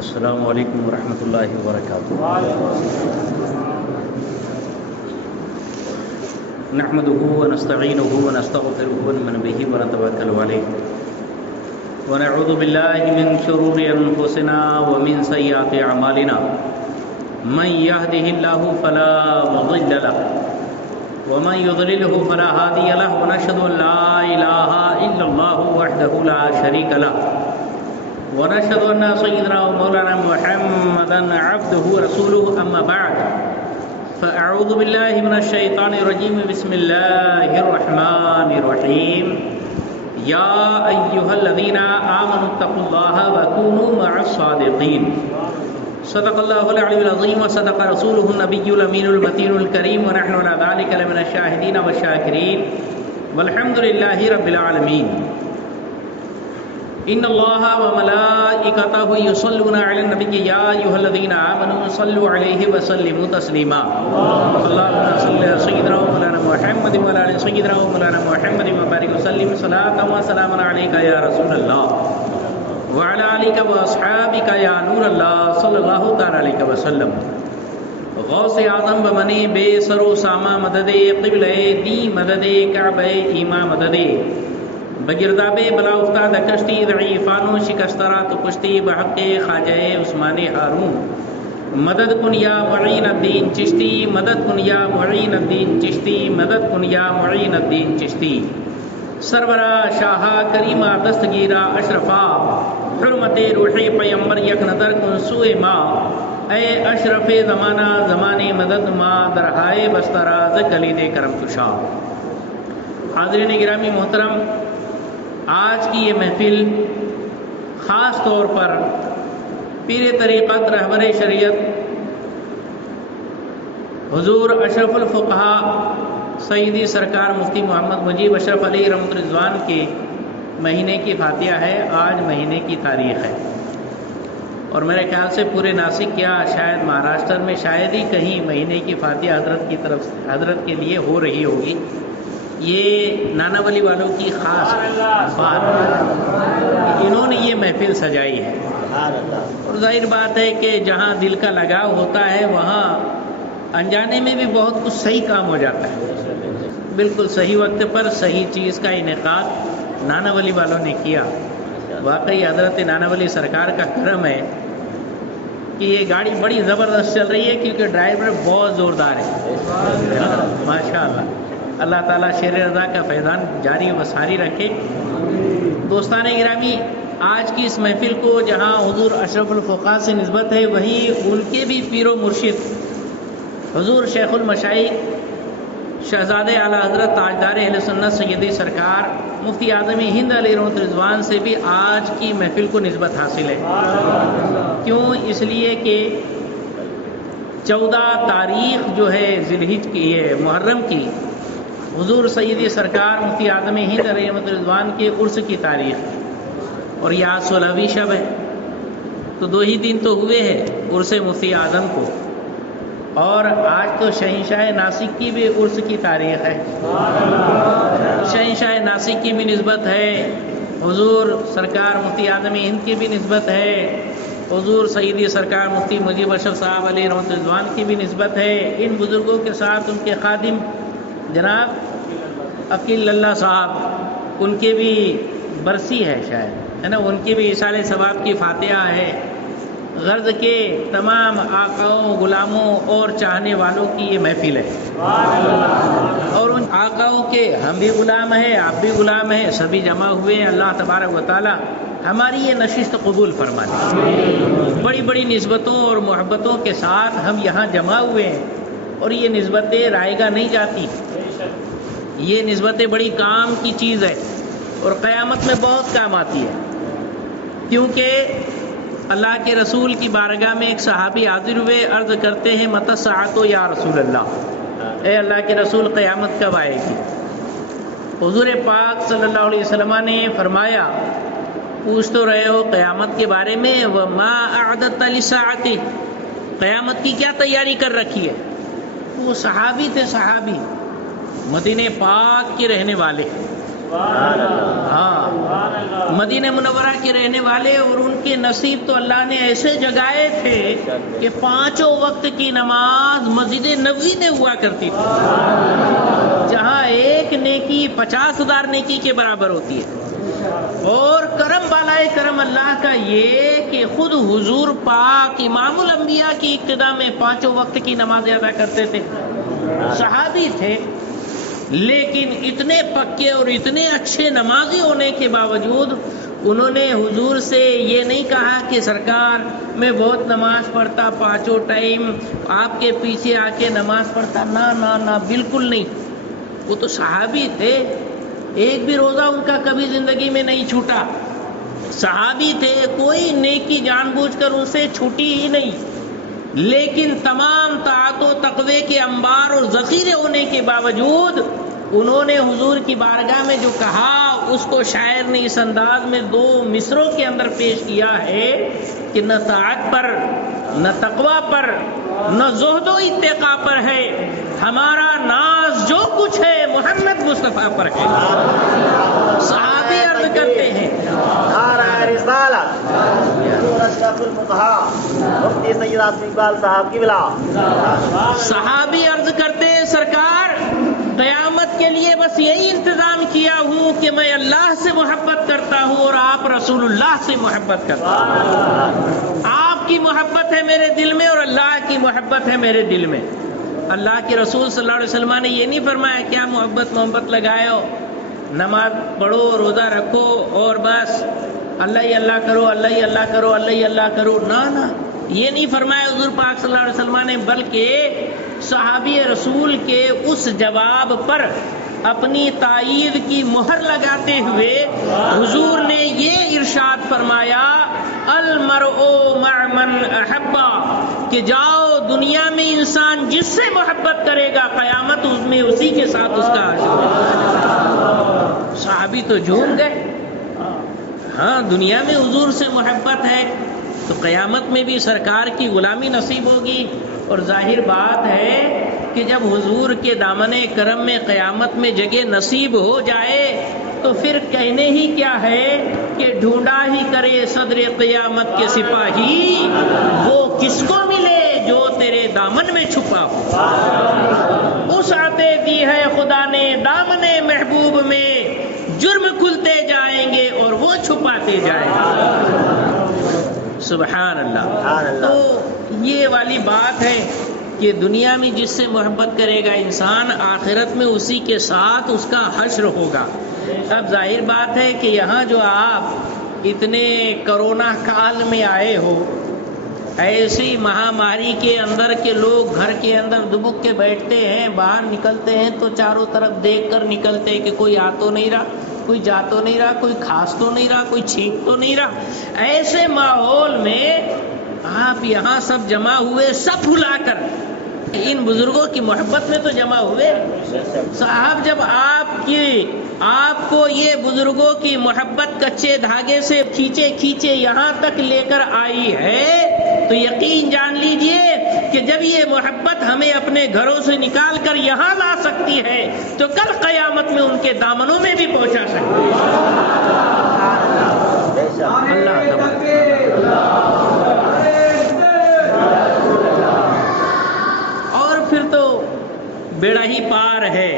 السلام علیکم ورحمۃ اللہ وبرکاتہ۔ نحمده ونستعینه ونستغفره ونؤمن به ونتوکل علیہ ونعوذ باللہ من شرور انفسنا ومن سیئات اعمالنا من يهده الله فلا مضل له ومن يضلله فلا هادي له ونشهد ان لا اله الا الله وحده لا شريك له ونشهد أن سيدنا ومولانا محمدا عبده ورسوله أما بعد فأعوذ بالله من الشيطان الرجيم بسم الله الرحمن الرحيم يا أيها الذين آمنوا اتقوا الله وكونوا مع الصادقين صدق الله العلي العظيم وصدق رسوله النبي الأمين المتين الكريم ونحن على ذلك لمن الشاهدين والشاكرين والحمد لله رب العالمين۔ ان اللہ وملائکتہ یصلون علی النبی یا ایھا الذین آمنوا صلوا علیہ وسلموا تسلیما۔ اللهم صل علی سیدنا مولانا محمد وعلی آل سیدنا مولانا محمد وبارک وسلم صلاۃ و سلاما علیک یا رسول اللہ وعلی آلک واصحابک یا نور اللہ صلی اللہ تعالی علیہ وسلم۔ غوث اعظم بمنی بے سر و سامہ مدد قبلہ دی مدد کعبہ ایماں مدد بگرداب بلا افتاد کشتی ضعیفانو شکسترا تو کشتی بحق خواجہ عثمان ہارون مدد کن یا معین الدین چشتی مدد کن یا معین الدین چشتی مدد کن یا معین الدین چشتی۔ سرورا شاہا کریمہ دستگیرہ اشرفا حرمت روح پیمبر یک نظر کن سوئے ماں اے اشرف زمانہ زمانے مدد ماں درہائے بستراز کلید کرم کشا۔ حاضرین گرامی محترم، آج کی یہ محفل خاص طور پر پیر طریقت رہبر شریعت حضور اشرف الفقہا سیدی سرکار مفتی محمد مجیب اشرف علی رحمۃ رضوان کے مہینے کی فاتحہ ہے۔ آج مہینے کی تاریخ ہے اور میرے خیال سے پورے ناسک یا شاید مہاراشٹر میں شاید ہی کہیں مہینے کی فاتحہ حضرت کی طرف حضرت کے لیے ہو رہی ہوگی۔ یہ نانا ولی والوں کی خاص بات ہے، انہوں نے یہ محفل سجائی ہے اور ظاہر بات ہے کہ جہاں دل کا لگاؤ ہوتا ہے وہاں انجانے میں بھی بہت کچھ صحیح کام ہو جاتا ہے۔ بالکل صحیح وقت پر صحیح چیز کا انعقاد نانا ولی والوں نے کیا۔ واقعی حضرت نانا ولی سرکار کا کرم ہے کہ یہ گاڑی بڑی زبردست چل رہی ہے کیونکہ ڈرائیور بہت زوردار ہے ماشاء اللہ۔ اللہ تعالیٰ شیر رضا کا فیضان جاری و ساری رکھے۔ دوستان گرامی، آج کی اس محفل کو جہاں حضور اشرف الفقہا سے نسبت ہے وہیں ان کے بھی پیر و مرشد حضور شیخ المشائخ شہزادے اعلیٰ حضرت تاجدار اہل سنت سیدی سرکار مفتی اعظم ہند علیہ رحمۃ رضوان سے بھی آج کی محفل کو نسبت حاصل ہے۔ کیوں؟ اس لیے کہ 14 تاریخ جو ہے ذی الحجہ کی ہے محرم کی، حضور سیدی سرکار مفتی اعظم ہند علیہ رحمۃ رضوان کے عرس کی تاریخ اور یہ آج 16ویں شب ہے، تو 2 ہی دن تو ہوئے ہیں عرس مفتی اعظم کو، اور آج تو شہنشاہ ناسک کی بھی عرس کی تاریخ ہے۔ شہنشاہ ناسک کی بھی نسبت ہے، حضور سرکار مفتی اعظم ہند کی بھی نسبت ہے، حضور سیدی سرکار مفتی مجیب اشرف صاحب علیہ رحمۃ رضوان کی بھی نسبت ہے۔ ان بزرگوں کے ساتھ ان کے خادم جناب عقیل اللہ صاحب، ان کے بھی برسی ہے شاید، ہے نا، ان کی بھی ایصال ثواب کی فاتحہ ہے۔ غرض کے تمام آقاؤں غلاموں اور چاہنے والوں کی یہ محفل ہے اور ان آقاؤں کے ہم بھی غلام ہیں، آپ بھی غلام ہیں، سبھی جمع ہوئے ہیں۔ اللہ تبارک و تعالی ہماری یہ نشست قبول فرما دے۔ بڑی بڑی نسبتوں اور محبتوں کے ساتھ ہم یہاں جمع ہوئے ہیں اور یہ نسبتیں رائے گاہ نہیں جاتی، یہ نسبتیں بڑی کام کی چیز ہے اور قیامت میں بہت کام آتی ہے، کیونکہ اللہ کے رسول کی بارگاہ میں ایک صحابی حاضر ہوئے، عرض کرتے ہیں متی الساعۃ یا رسول اللہ، اے اللہ کے رسول قیامت کب آئے گی؟ حضور پاک صلی اللہ علیہ وسلم نے فرمایا، پوچھ تو رہے ہو قیامت کے بارے میں، وما اعددت للساعۃ، قیامت کی کیا تیاری کر رکھی ہے؟ وہ صحابی تھے، صحابی مدینہ پاک کے رہنے والے، ہاں، مدینہ منورہ کے رہنے والے اور ان کے نصیب تو اللہ نے ایسے جگائے تھے کہ 5 وقت کی نماز مسجد نبوی میں ہوا کرتی تھی، جہاں ایک نیکی 50,000 نیکی کے برابر ہوتی ہے۔ اور کرم بالائے کرم اللہ کا یہ کہ خود حضور پاک امام الانبیاء کی ابتدا میں 5 وقت کی نماز ادا کرتے تھے، صحابی تھے، لیکن اتنے پکے اور اتنے اچھے نمازی ہونے کے باوجود انہوں نے حضور سے یہ نہیں کہا کہ سرکار میں بہت نماز پڑھتا 5 ٹائم، آپ کے پیچھے آ کے نماز پڑھتا، نہ بالکل نہیں۔ وہ تو صحابی تھے، ایک بھی روزہ ان کا کبھی زندگی میں نہیں چھوٹا، صحابی تھے، کوئی نیکی جان بوجھ کر ان سے چھوٹی ہی نہیں، لیکن تمام طاعت و تقوی کے انبار اور ذخیرے ہونے کے باوجود انہوں نے حضور کی بارگاہ میں جو کہا اس کو شاعر نے اس انداز میں 2 مصروں کے اندر پیش کیا ہے کہ نہ طاعت پر، نہ تقوی پر، نہ زہد و اتقاء پر ہے، ہمارا ناز جو کچھ ہے محمد مصطفیٰ پر ہے۔ صحابی عرض کرتے ہیں، نعرہ رسالت حضور اشرف الفقہاء مفتی سید عاصم اقبال صاحب کی بلا۔ صحابی عرض کرتے ہیں سرکار قیامت کے لیے بس یہی انتظام کیا ہوں کہ میں اللہ سے محبت کرتا ہوں اور آپ رسول اللہ سے محبت کرتا ہوں، آپ کی محبت ہے میرے دل میں اور اللہ کی محبت ہے میرے دل میں۔ اللہ کے رسول صلی اللہ علیہ وسلم نے یہ نہیں فرمایا کیا محبت لگائے ہو، نماز پڑھو، روزہ رکھو اور بس اللہ ہی اللہ کرو، اللہ ہی اللہ کرو، اللہ ہی اللہ کرو، نہ یہ نہیں فرمایا حضور پاک صلی اللہ علیہ وسلم نے، بلکہ صحابی رسول کے اس جواب پر اپنی تائید کی مہر لگاتے ہوئے حضور نے یہ ارشاد فرمایا المرء مع من احبا، کہ جاؤ دنیا میں انسان جس سے محبت کرے گا قیامت اس میں اسی کے ساتھ اس کا حشر ہوگا۔ صحابی تو جھوم گئے، ہاں دنیا میں حضور سے محبت ہے تو قیامت میں بھی سرکار کی غلامی نصیب ہوگی، اور ظاہر بات ہے کہ جب حضور کے دامن کرم میں قیامت میں جگہ نصیب ہو جائے تو پھر کہنے ہی کیا ہے کہ ڈھونڈا ہی کرے صدر قیامت کے سپاہی، وہ کس کو ملے جو تیرے دامن میں چھپا ہو۔ وسعتیں دی ہے خدا نے دامن محبوب میں، جرم کھلتے جائیں گے اور وہ چھپاتے جائیں گے۔ سبحان اللہ۔ تو یہ والی بات ہے کہ دنیا میں جس سے محبت کرے گا انسان آخرت میں اسی کے ساتھ اس کا حشر ہوگا۔ اب ظاہر بات ہے کہ یہاں جو آپ اتنے کرونا کال میں آئے ہو، ایسی مہاماری کے اندر کے لوگ گھر کے اندر دبک کے بیٹھتے ہیں، باہر نکلتے ہیں تو چاروں طرف دیکھ کر نکلتے ہیں کہ کوئی آ تو نہیں رہا، کوئی جا تو نہیں رہا، کوئی کھاس تو نہیں رہا، کوئی چھینک تو نہیں رہا۔ ایسے ماحول میں آپ یہاں سب جمع ہوئے، سب بھلا کر ان بزرگوں کی محبت میں تو جمع ہوئے۔ صاحب جب آپ کو یہ بزرگوں کی محبت کچے دھاگے سے کھینچے یہاں تک لے کر آئی ہے تو یقین جان لیجئے کہ جب یہ محبت ہمیں اپنے گھروں سے نکال کر یہاں لا سکتی ہے تو کل قیامت میں ان کے دامنوں میں بھی پہنچا سکتی ہے۔ اور پھر تو بیڑا ہی پار ہے،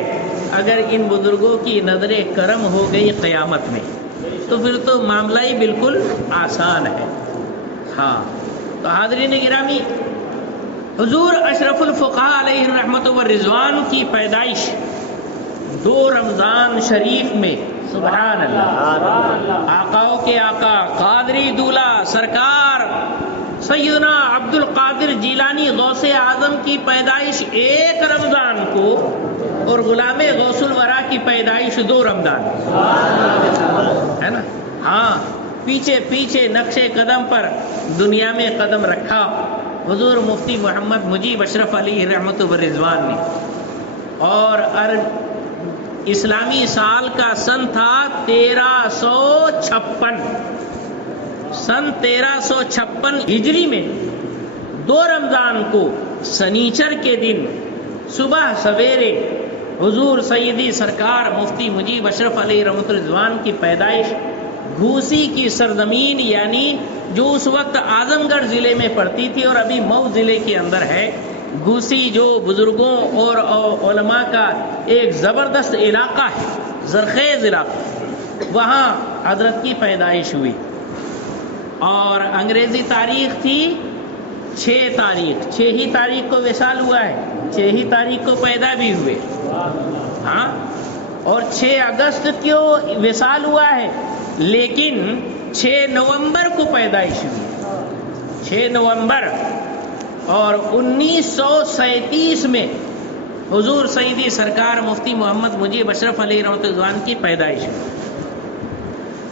اگر ان بزرگوں کی نظر کرم ہو گئی قیامت میں تو پھر تو معاملہ ہی بالکل آسان ہے۔ ہاں تو حاضرین گرامی، حضور اشرف الفقہاء علیہ الرحمت والرضوان کی پیدائش 2 رمضان شریف میں، سبحان اللہ، آقاؤں کے آقا قادری دولہ سرکار سیدنا عبد القادر جیلانی غوث اعظم کی پیدائش 1 رمضان کو اور غلام غوث الورا کی پیدائش 2 رمضان ہے نا۔ ہاں پیچھے نقشے قدم پر دنیا میں قدم رکھا حضور مفتی محمد مجیب اشرف علیہ رحمت والرضوان نے، اور اسلامی سال کا سن تھا 1356، سن 1356 ہجری میں 2 رمضان کو سنیچر کے دن صبح سویرے حضور سیدی سرکار مفتی مجیب اشرف علیہ رحمۃ رضوان کی پیدائش گھوسی کی سرزمین یعنی جو اس وقت اعظم گڑھ ضلع میں پڑتی تھی اور ابھی مئو ضلع کے اندر ہے، گھوسی جو بزرگوں اور علماء کا ایک زبردست علاقہ ہے، زرخیز علاقہ، وہاں حضرت کی پیدائش ہوئی۔ اور انگریزی تاریخ تھی 6 ہی تاریخ کو وصال ہوا ہے، 6 ہی تاریخ کو پیدا بھی ہوئے، ہاں، اور 6 اگست کو وصال ہوا ہے، لیکن 6 نومبر کو پیدائش ہوئی، 6 نومبر، اور 1937 میں حضور سیدی سرکار مفتی محمد مجیب اشرف علیہ رحمۃ رضوان کی پیدائش ہوئی۔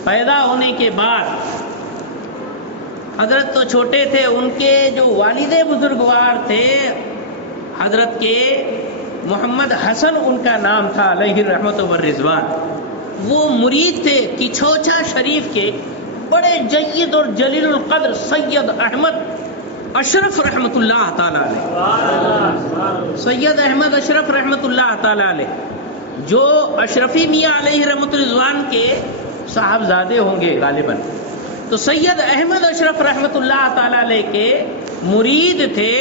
پیدا ہونے کے بعد حضرت تو چھوٹے تھے، ان کے جو والد بزرگوار تھے حضرت کے محمد حسن ان کا نام تھا علیہ رحمت و رضوان، وہ مرید تھے کچھوچا شریف کے بڑے جید اور جلیل القدر سید احمد اشرف رحمۃ اللہ تعالی علیہ، سید احمد اشرف رحمۃ اللہ تعالی علیہ، جو اشرفی میاں علیہ رحمۃ رضوان کے صاحبزادے ہوں گے غالباً، تو سید احمد اشرف رحمۃ اللہ تعالی علیہ کے مرید تھے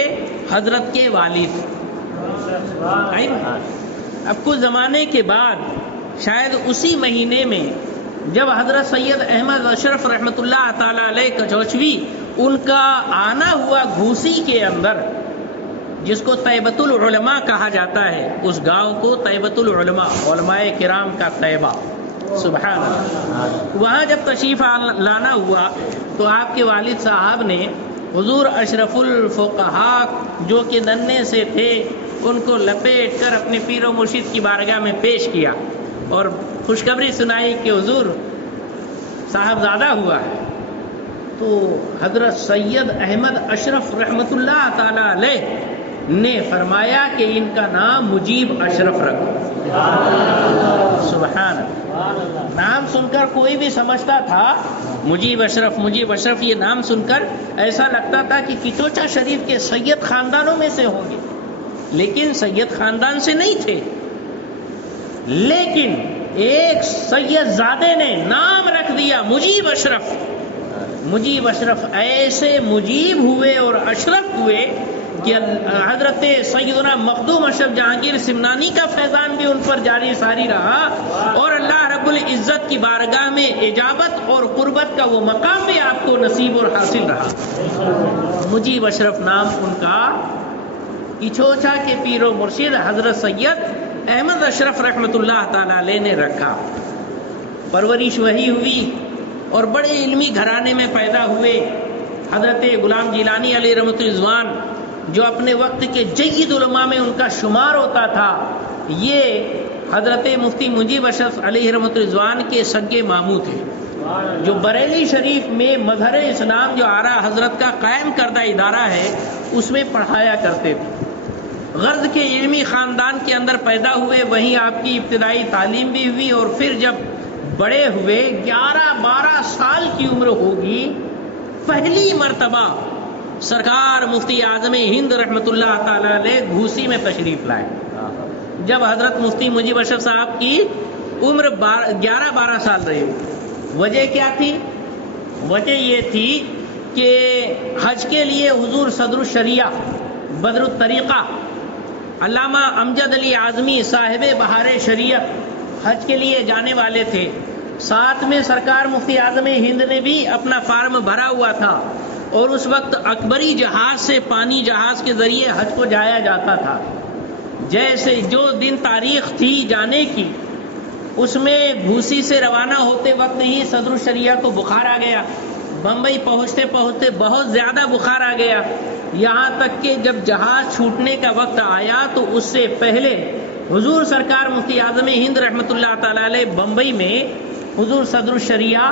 حضرت کے والد۔ اب کچھ زمانے کے بعد شاید اسی مہینے میں جب حضرت سید احمد اشرف رحمۃ اللہ تعالی علیہ کچوچوی ان کا آنا ہوا گھوسی کے اندر، جس کو طیبۃ العلماء کہا جاتا ہے، اس گاؤں کو طیبۃ العلماء، علماء کرام کا طیبہ، سبحان اللہ، وہاں جب تشریف لانا ہوا تو آپ کے والد صاحب نے حضور اشرف الفقہاء جو کہ ننھے سے تھے ان کو لپیٹ کر اپنے پیر و مرشد کی بارگاہ میں پیش کیا اور خوشخبری سنائی کہ حضور صاحبزادہ ہوا ہے۔ تو حضرت سید احمد اشرف رحمۃ اللہ تعالی علیہ نے فرمایا کہ ان کا نام مجیب اشرف رکھو، سبحان اللہ۔ نام سن کر کوئی بھی سمجھتا تھا مجیب اشرف، یہ نام سن کر ایسا لگتا تھا کہ کچوچا شریف کے سید خاندانوں میں سے ہوں گے، لیکن سید خاندان سے نہیں تھے، لیکن ایک سید زادے نے نام رکھ دیا مجیب اشرف۔ مجیب اشرف ایسے مجیب ہوئے اور اشرف ہوئے کہ حضرت سیدنا مخدوم اشرف جہانگیر سمنانی کا فیضان بھی ان پر جاری ساری رہا، اور اللہ رب العزت کی بارگاہ میں اجابت اور قربت کا وہ مقام بھی آپ کو نصیب اور حاصل رہا۔ مجیب اشرف نام ان کا کچھوچا کے پیر و مرشد حضرت سید احمد اشرف رحمۃ اللہ تعالی علیہ نے رکھا۔ پرورش وہی ہوئی اور بڑے علمی گھرانے میں پیدا ہوئے۔ حضرت غلام جیلانی علیہ رحمۃ رضوان جو اپنے وقت کے جید علماء میں ان کا شمار ہوتا تھا، یہ حضرت مفتی مجیب اشرف علیہ رحمۃ رضوان کے سگے ماموں تھے، جو بریلی شریف میں مظہر اسلام جو آرا حضرت کا قائم کردہ ادارہ ہے اس میں پڑھایا کرتے تھے۔ غرض کے علمی خاندان کے اندر پیدا ہوئے، وہیں آپ کی ابتدائی تعلیم بھی ہوئی، اور پھر جب بڑے ہوئے 11-12 سال کی عمر ہوگی، پہلی مرتبہ سرکار مفتی اعظم ہند رحمۃ اللہ تعالی علیہ گھوسی میں تشریف لائے۔ جب حضرت مفتی مجیب اشرف صاحب کی عمر 11-12 سال رہی، وجہ کیا تھی؟ وجہ یہ تھی کہ حج کے لیے حضور صدر الشریعہ بدر الطریقہ علامہ امجد علی اعظمی صاحب بہار شریعت حج کے لیے جانے والے تھے۔ ساتھ میں سرکار مفتی اعظم ہند نے بھی اپنا فارم بھرا ہوا تھا، اور اس وقت اکبری جہاز سے پانی جہاز کے ذریعے حج کو جایا جاتا تھا۔ جیسے جو دن تاریخ تھی جانے کی، اس میں گھوسی سے روانہ ہوتے وقت ہی صدر الشریعہ کو بخار آ گیا۔ بمبئی پہنچتے پہنچتے بہت زیادہ بخار آ گیا، یہاں تک کہ جب جہاز چھوٹنے کا وقت آیا تو اس سے پہلے حضور سرکار مفتی اعظم ہند رحمۃ اللہ تعالی علیہ بمبئی میں حضور صدر الشریعہ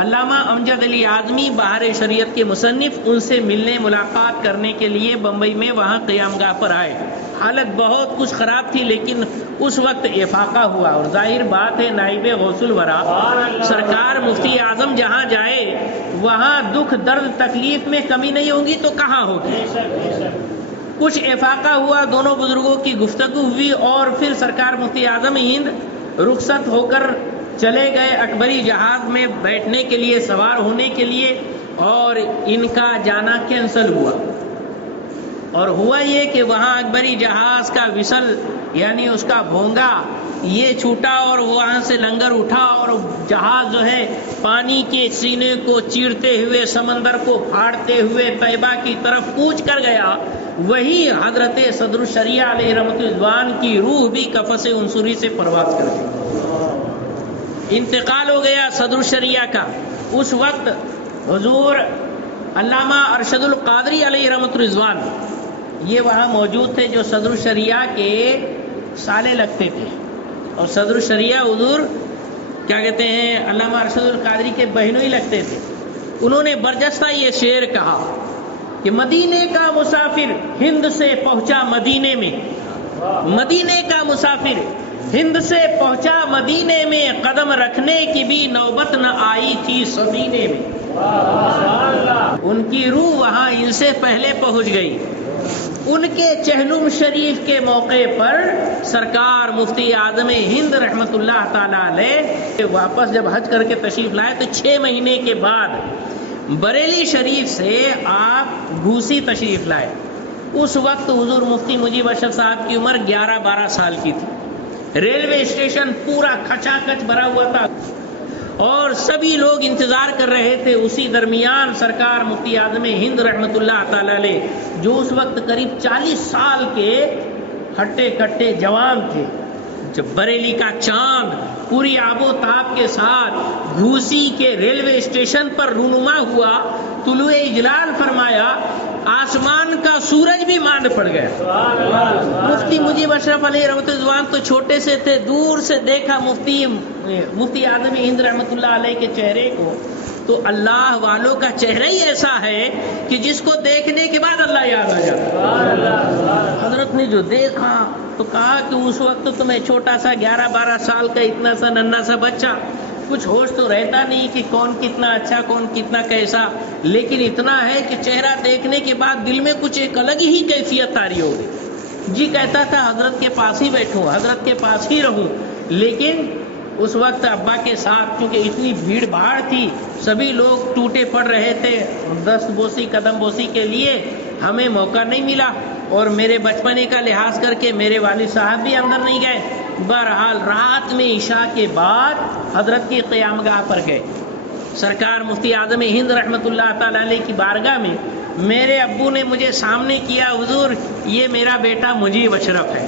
علامہ امجد علی اعظمی بہار شریعت کے مصنف ان سے ملنے ملاقات کرنے کے لیے بمبئی میں وہاں قیام گاہ پر آئے۔ حالت بہت کچھ خراب تھی، لیکن اس وقت افاقہ ہوا، اور ظاہر بات ہے نائب غوث الورا سرکار مفتی اعظم جہاں جائے وہاں دکھ درد تکلیف میں کمی نہیں ہوگی تو کہاں ہوگی؟ کچھ افاقہ ہوا، دونوں بزرگوں کی گفتگو ہوئی اور پھر سرکار مفتی اعظم ہند رخصت ہو کر چلے گئے اکبری جہاز میں بیٹھنے کے لیے، سوار ہونے کے لیے، اور ان کا جانا کینسل ہوا۔ اور ہوا یہ کہ وہاں اکبری جہاز کا وصل یعنی اس کا بھونگا یہ چھوٹا اور وہاں سے لنگر اٹھا اور جہاز جو ہے پانی کے سینے کو چیرتے ہوئے، سمندر کو پھاڑتے ہوئے طیبہ کی طرف کوچ کر گیا۔ وہی حضرت صدر الشریعہ علیہ رحمۃ رضوان کی روح بھی قفس عنصری سے پرواز کر گئی، انتقال ہو گیا صدر الشریعہ کا۔ اس وقت حضور علامہ ارشد القادری علیہ رحمۃ رضوان یہ وہاں موجود تھے، جو صدر الشریعہ کے سالے لگتے تھے، اور صدر الشریعہ حضور کیا کہتے ہیں علامہ ارشد القادری کے بہنوئی لگتے تھے۔ انہوں نے برجستہ یہ شعر کہا کہ مدینے کا مسافر ہند سے پہنچا مدینے میں، مدینے کا مسافر ہند سے پہنچا مدینے میں، قدم رکھنے کی بھی نوبت نہ آئی تھی سفینے میں۔ ان کی روح وہاں ان سے پہلے پہنچ گئی۔ ان کے چہلم شریف کے موقع پر سرکار مفتی اعظم ہند رحمت اللہ تعالی علیہ واپس جب حج کر کے تشریف لائے تو 6 مہینے کے بعد بریلی شریف سے آپ گھوسی تشریف لائے۔ اس وقت حضور مفتی مجیب اشرف صاحب کی عمر 11-12 سال کی تھی۔ ریلوے اسٹیشن پورا کھچا کچ بھرا ہوا تھا اور سبھی لوگ انتظار کر رہے تھے۔ اسی درمیان سرکار مفتی اعظم ہند رحمت اللہ تعالی علیہ جو اس وقت قریب 40 سال کے ہٹے کٹے جوان تھے، جب بریلی کا چاند پوری آب و تاب کے ساتھ گھوسی کے ریلوے اسٹیشن پر رونما ہوا، طلوع اجلال فرمایا، آسمان کا سورج بھی ماند پڑ گیا۔ مفتی مجیب اشرف علیہ رحمۃ رضوان تو چھوٹے سے تھے، دور سے دیکھا مفتی اعظم ہند رحمۃ اللہ علیہ کے چہرے کو، تو اللہ والوں کا چہرہ ہی ایسا ہے کہ جس کو دیکھنے کے بعد اللہ یاد آ جاتا۔ حضرت نے جو دیکھا تو کہا کہ اس وقت تو میں چھوٹا سا 11-12 سال کا اتنا سا ننھا سا بچہ، کچھ ہوش تو رہتا نہیں کہ کون کتنا اچھا کون کتنا کیسا، لیکن اتنا ہے کہ چہرہ دیکھنے کے بعد دل میں کچھ ایک الگ ہی کیفیت طاری ہو گئی۔ جی کہتا تھا حضرت کے پاس ہی بیٹھوں، حضرت کے پاس ہی رہوں، لیکن اس وقت ابا کے ساتھ کیونکہ اتنی بھیڑ بھاڑ تھی، سبھی لوگ ٹوٹے پڑ رہے تھے دست بوسی قدم بوسی کے لیے، ہمیں موقع نہیں ملا، اور میرے بچپنے کا لحاظ کر کے میرے والد صاحب بھی اندر نہیں گئے۔ بہرحال رات میں عشاء کے بعد حضرت کی قیام گاہ پر گئے، سرکار مفتی اعظم ہند رحمت اللہ تعالی علیہ کی بارگاہ میں میرے ابو نے مجھے سامنے کیا، حضور یہ میرا بیٹا مجیب اشرف ہے،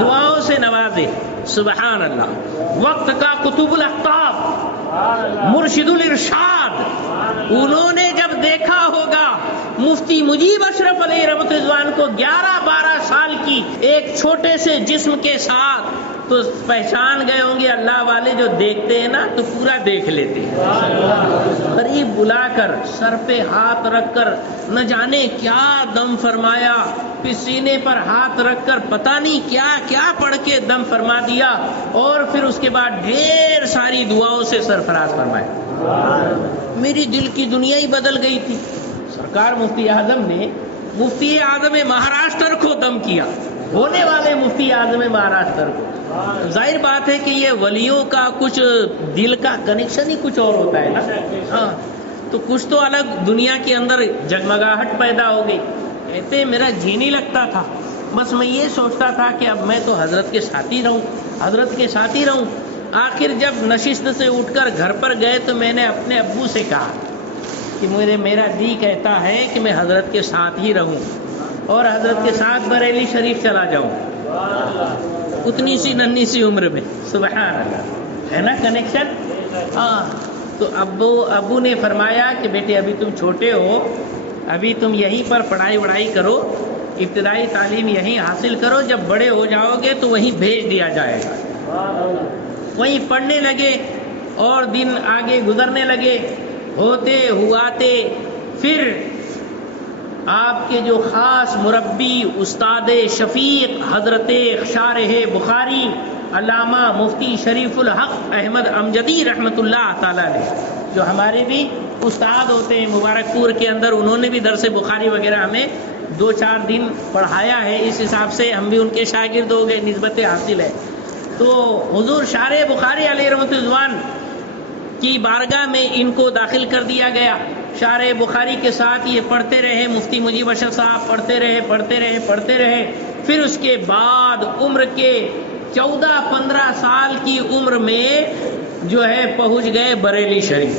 دعاؤں سے نوازے۔ سبحان اللہ، وقت کا قطب الاقطاب، مرشد الارشاد، انہوں نے جب دیکھا ہوگا مفتی مجیب اشرف علیہ رحمۃ رضوان کو 11-12 سال کی ایک چھوٹے سے جسم کے ساتھ، تو پہچان گئے ہوں گے۔ اللہ والے جو دیکھتے ہیں نا تو پورا دیکھ لیتے ہیں۔ قریب بلا کر سر پہ ہاتھ رکھ کر نہ جانے کیا دم فرمایا، پھر سینے پر ہاتھ رکھ کر پتہ نہیں کیا کیا پڑھ کے دم فرما دیا، اور پھر اس کے بعد ڈھیر ساری دعاؤں سے سرفراز فرمایا۔ میری دل کی دنیا ہی بدل گئی تھی۔ سرکار مفتی اعظم نے مفتی اعظم مہاراشٹر کو دم کیا، ہونے والے مفتی اعظم مہاراشٹر کو۔ ظاہر بات ہے کہ یہ ولیوں کا کچھ دل کا کنیکشن ہی کچھ اور ہوتا ہے نا، ہاں، تو کچھ تو الگ دنیا کے اندر جگمگاہٹ پیدا ہو گئی۔ کہتے میرا جی نہیں لگتا تھا، بس میں یہ سوچتا تھا کہ اب میں تو حضرت کے ساتھ ہی رہوں، حضرت کے ساتھ ہی رہوں۔ آخر جب نشست سے اٹھ کر گھر پر گئے تو میں نے اپنے ابو سے کہا کہ میرا جی کہتا ہے کہ میں حضرت کے ساتھ ہی رہوں اور حضرت کے ساتھ بریلی شریف چلا جاؤں، اتنی سی ننھی سی عمر میں۔ سبحان اللہ، ہے نا کنیکشن؟ ہاں، تو ابو نے فرمایا کہ بیٹے ابھی تم چھوٹے ہو، ابھی تم یہیں پر پڑھائی وڑھائی کرو، ابتدائی تعلیم یہیں حاصل کرو، جب بڑے ہو جاؤ گے تو وہیں بھیج دیا جائے گا۔ وہیں پڑھنے لگے اور دن آگے گزرنے لگے، ہوتے ہواتے پھر آپ کے جو خاص مربی استاد شفیق حضرت شارح بخاری علامہ مفتی شریف الحق احمد امجدی رحمت اللہ تعالی علیہ، جو ہمارے بھی استاد ہوتے ہیں مبارک پور کے اندر، انہوں نے بھی درس بخاری وغیرہ ہمیں 2-4 دن پڑھایا ہے، اس حساب سے ہم بھی ان کے شاگرد ہو گئے، نسبت حاصل ہے۔ تو حضور شارح بخاری علیہ رحمۃ رضوان کی بارگاہ میں ان کو داخل کر دیا گیا۔ شارح بخاری کے ساتھ یہ پڑھتے رہے، مفتی مجیب اشرف صاحب پڑھتے رہے۔ پھر اس کے بعد عمر کے 14-15 سال کی عمر میں جو ہے پہنچ گئے بریلی شریف،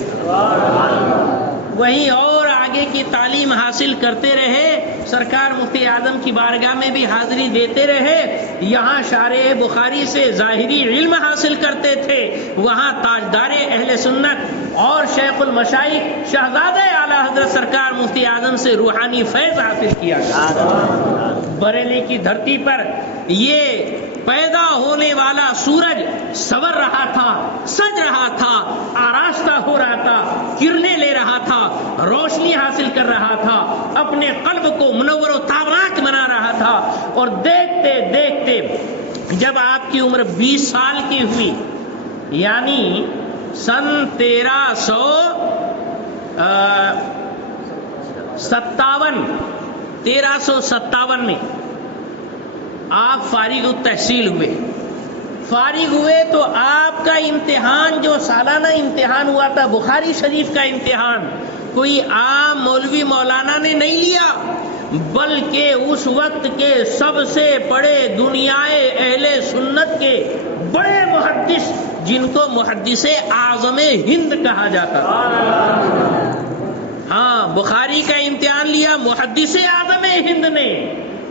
وہیں اور آگے کی تعلیم حاصل کرتے رہے، سرکار مفتی اعظم کی بارگاہ میں بھی حاضری دیتے رہے، یہاں شارح بخاری سے ظاہری علم حاصل کرتے تھے، وہاں تاجدار اہل سنت اور شیخ المشائخ شہزادہ اعلیٰ حضرت سرکار مفتی اعظم سے روحانی فیض حاصل کیا۔ بریلی کی دھرتی پر یہ پیدا ہونے والا سورج سور رہا تھا، سج رہا تھا، آراستہ ہو رہا تھا، کرنیں لے رہا تھا، روشنی حاصل کر رہا تھا، اپنے قلب کو منور و تابناک بنا رہا تھا۔ اور دیکھتے دیکھتے جب آپ کی عمر 20 سال کی ہوئی، یعنی سن 1357 میں آپ فارغ التحصیل ہوئے۔ فارغ ہوئے تو آپ کا امتحان جو سالانہ امتحان ہوا تھا بخاری شریف کا امتحان، کوئی عام مولوی مولانا نے نہیں لیا، بلکہ اس وقت کے سب سے بڑے دنیائے اہل سنت کے بڑے محدث، جن کو محدث اعظم ہند کہا جاتا تھا، ہاں بخاری کا امتحان لیا محدث اعظم ہند نے،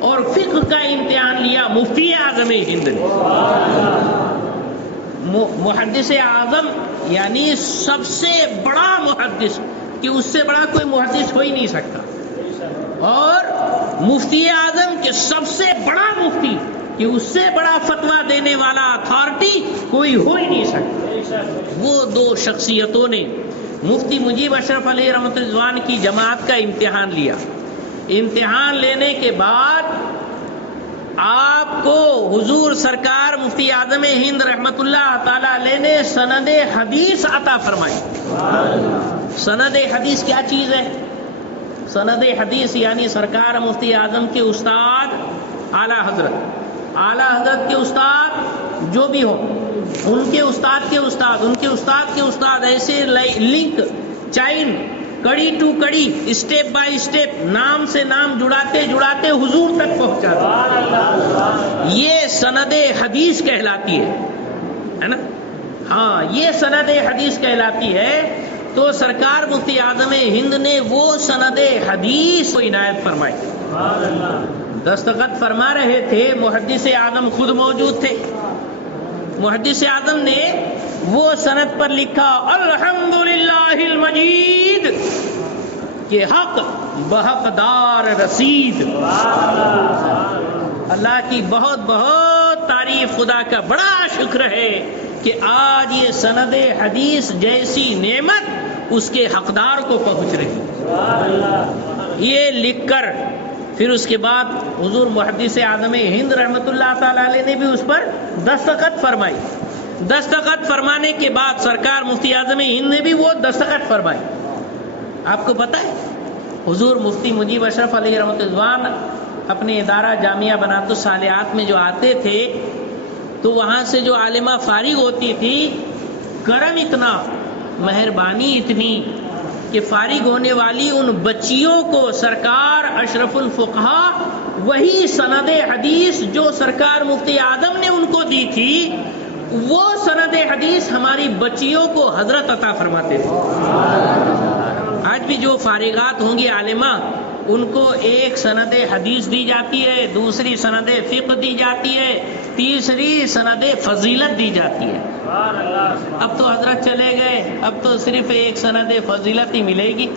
اور فقہ کا امتحان لیا مفتی اعظم ہند نے۔ محدث اعظم یعنی سب سے بڑا محدث، کہ اس سے بڑا کوئی محدث ہو ہی نہیں سکتا، اور مفتی اعظم کے سب سے بڑا مفتی، کہ اس سے بڑا فتویٰ دینے والا اتھارٹی کوئی ہو ہی نہیں سکتا۔ وہ دو شخصیتوں نے مفتی مجیب اشرف علیہ رحمۃ رضوان کی جماعت کا امتحان لیا۔ امتحان لینے کے بعد آپ کو حضور سرکار مفتی اعظم ہند رحمت اللہ تعالی علیہ نے سند حدیث عطا فرمائی۔ سند حدیث کیا چیز ہے؟ سند حدیث یعنی سرکار مفتی اعظم کے استاد اعلیٰ حضرت کے استاد جو بھی ہوں، ان کے استاد کے استاد، ان کے استاد کے استاد، ایسے لنک چائن، کڑی ٹو کڑی، اسٹیپ بائی اسٹیپ، نام سے نام جڑاتے جڑاتے حضور تک پہنچاتے، یہ سند حدیث کہلاتی ہے نا؟ ہاں یہ سند حدیث کہلاتی ہے۔ تو سرکار مفتی اعظم ہند نے وہ سند حدیث کو عنایت فرمائی۔ دستخط فرما رہے تھے، محدث اعظم خود موجود تھے۔ محدث اعظم نے وہ سند پر لکھا الحمدللہ المجید، کہ حق بحقدار رسید۔ اللہ کی بہت بہت تعریف، خدا کا بڑا شکر ہے کہ آج یہ سند حدیث جیسی نعمت اس کے حقدار کو پہنچ رہی۔ یہ لکھ کر پھر اس کے بعد حضور محدث اعظم ہند رحمت اللہ تعالی علیہ نے بھی اس پر دستخط فرمائی۔ دستخط فرمانے کے بعد سرکار مفتی اعظم ہند نے بھی وہ دستخط فرمائی۔ آپ کو پتہ ہے حضور مفتی مجیب اشرف علیہ رحمۃ رضوان اپنے ادارہ جامعہ بنات الصالحات میں جو آتے تھے تو وہاں سے جو عالمہ فارغ ہوتی تھی، کرم اتنا، مہربانی اتنی کہ فارغ ہونے والی ان بچیوں کو سرکار اشرف الفقہا وہی سند حدیث جو سرکار مفتی اعظم نے ان کو دی تھی، وہ سند حدیث ہماری بچیوں کو حضرت عطا فرماتے تھے۔ آج بھی جو فارغات ہوں گی عالمہ، ان کو ایک سند حدیث دی جاتی ہے، دوسری سند فقہ دی جاتی ہے، تیسری سند فضیلت دی جاتی ہے۔ اب تو حضرت چلے گئے، اب تو صرف ایک سند فضیلت ہی ملے گی۔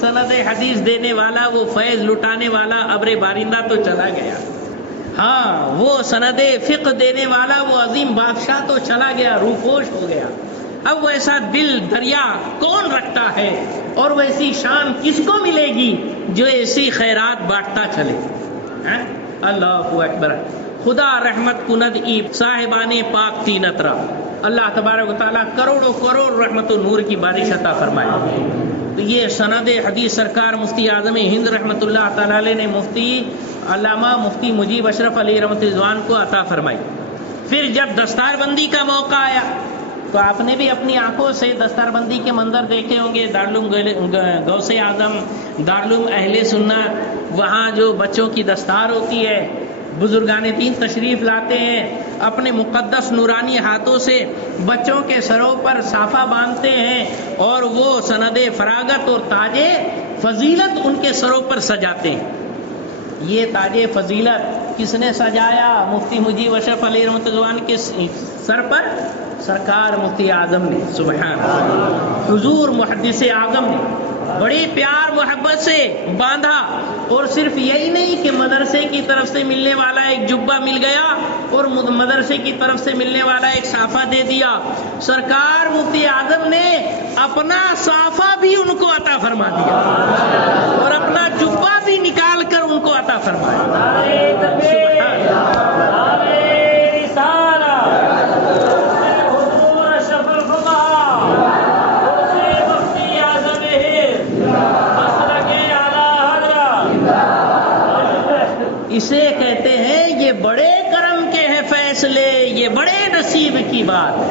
سند حدیث دینے والا، وہ فیض لٹانے والا ابر بارندہ تو چلا گیا۔ ہاں وہ سند فقہ دینے والا وہ عظیم بادشاہ تو چلا گیا، روپوش ہو گیا۔ اب ویسا دل دریا کون رکھتا ہے، اور ویسی شان کس کو ملے گی جو ایسی خیرات بانٹتا چلے؟ اللہ اکبر۔ خدا رحمت کند ای صاحبان پاک تینترا، اللہ تبارک و تعالیٰ کروڑوں کروڑ رحمت و نور کی بارش عطا فرمائے۔ تو یہ سند حدیث سرکار مفتی اعظم ہند رحمۃ اللہ تعالی علیہ نے مفتی علامہ مفتی مجیب اشرف علیہ رحمۃ رضوان کو عطا فرمائی۔ پھر جب دستار بندی کا موقع آیا تو آپ نے بھی اپنی آنکھوں سے دستار بندی کے منظر دیکھے ہوں گے، دارالعلوم غوث اعظم، دارالعلوم اہل سنت، وہاں جو بچوں کی دستار ہوتی ہے، بزرگان دین تشریف لاتے ہیں، اپنے مقدس نورانی ہاتھوں سے بچوں کے سروں پر صافہ باندھتے ہیں اور وہ سند فراغت اور تاج فضیلت ان کے سروں پر سجاتے ہیں۔ یہ تاج فضیلت کس نے سجایا؟ مفتی مجیب اشرف علیہ رحمۃ اللہ کے سر پر سرکار مفتی اعظم نے، سبحان اللہ، حضور محدث اعظم نے بڑی پیار محبت سے باندھا۔ اور صرف یہی نہیں کہ مدرسے کی طرف سے ملنے والا ایک جبہ مل گیا اور مدرسے کی طرف سے ملنے والا ایک صافہ دے دیا، سرکار مفتی اعظم نے اپنا صافہ بھی ان کو عطا فرما دیا اور اپنا جبہ بھی نکال کر ان کو عطا فرمایا۔ اسے کہتے ہیں یہ بڑے کرم کے ہیں فیصلے، یہ بڑے نصیب کی بات ہے،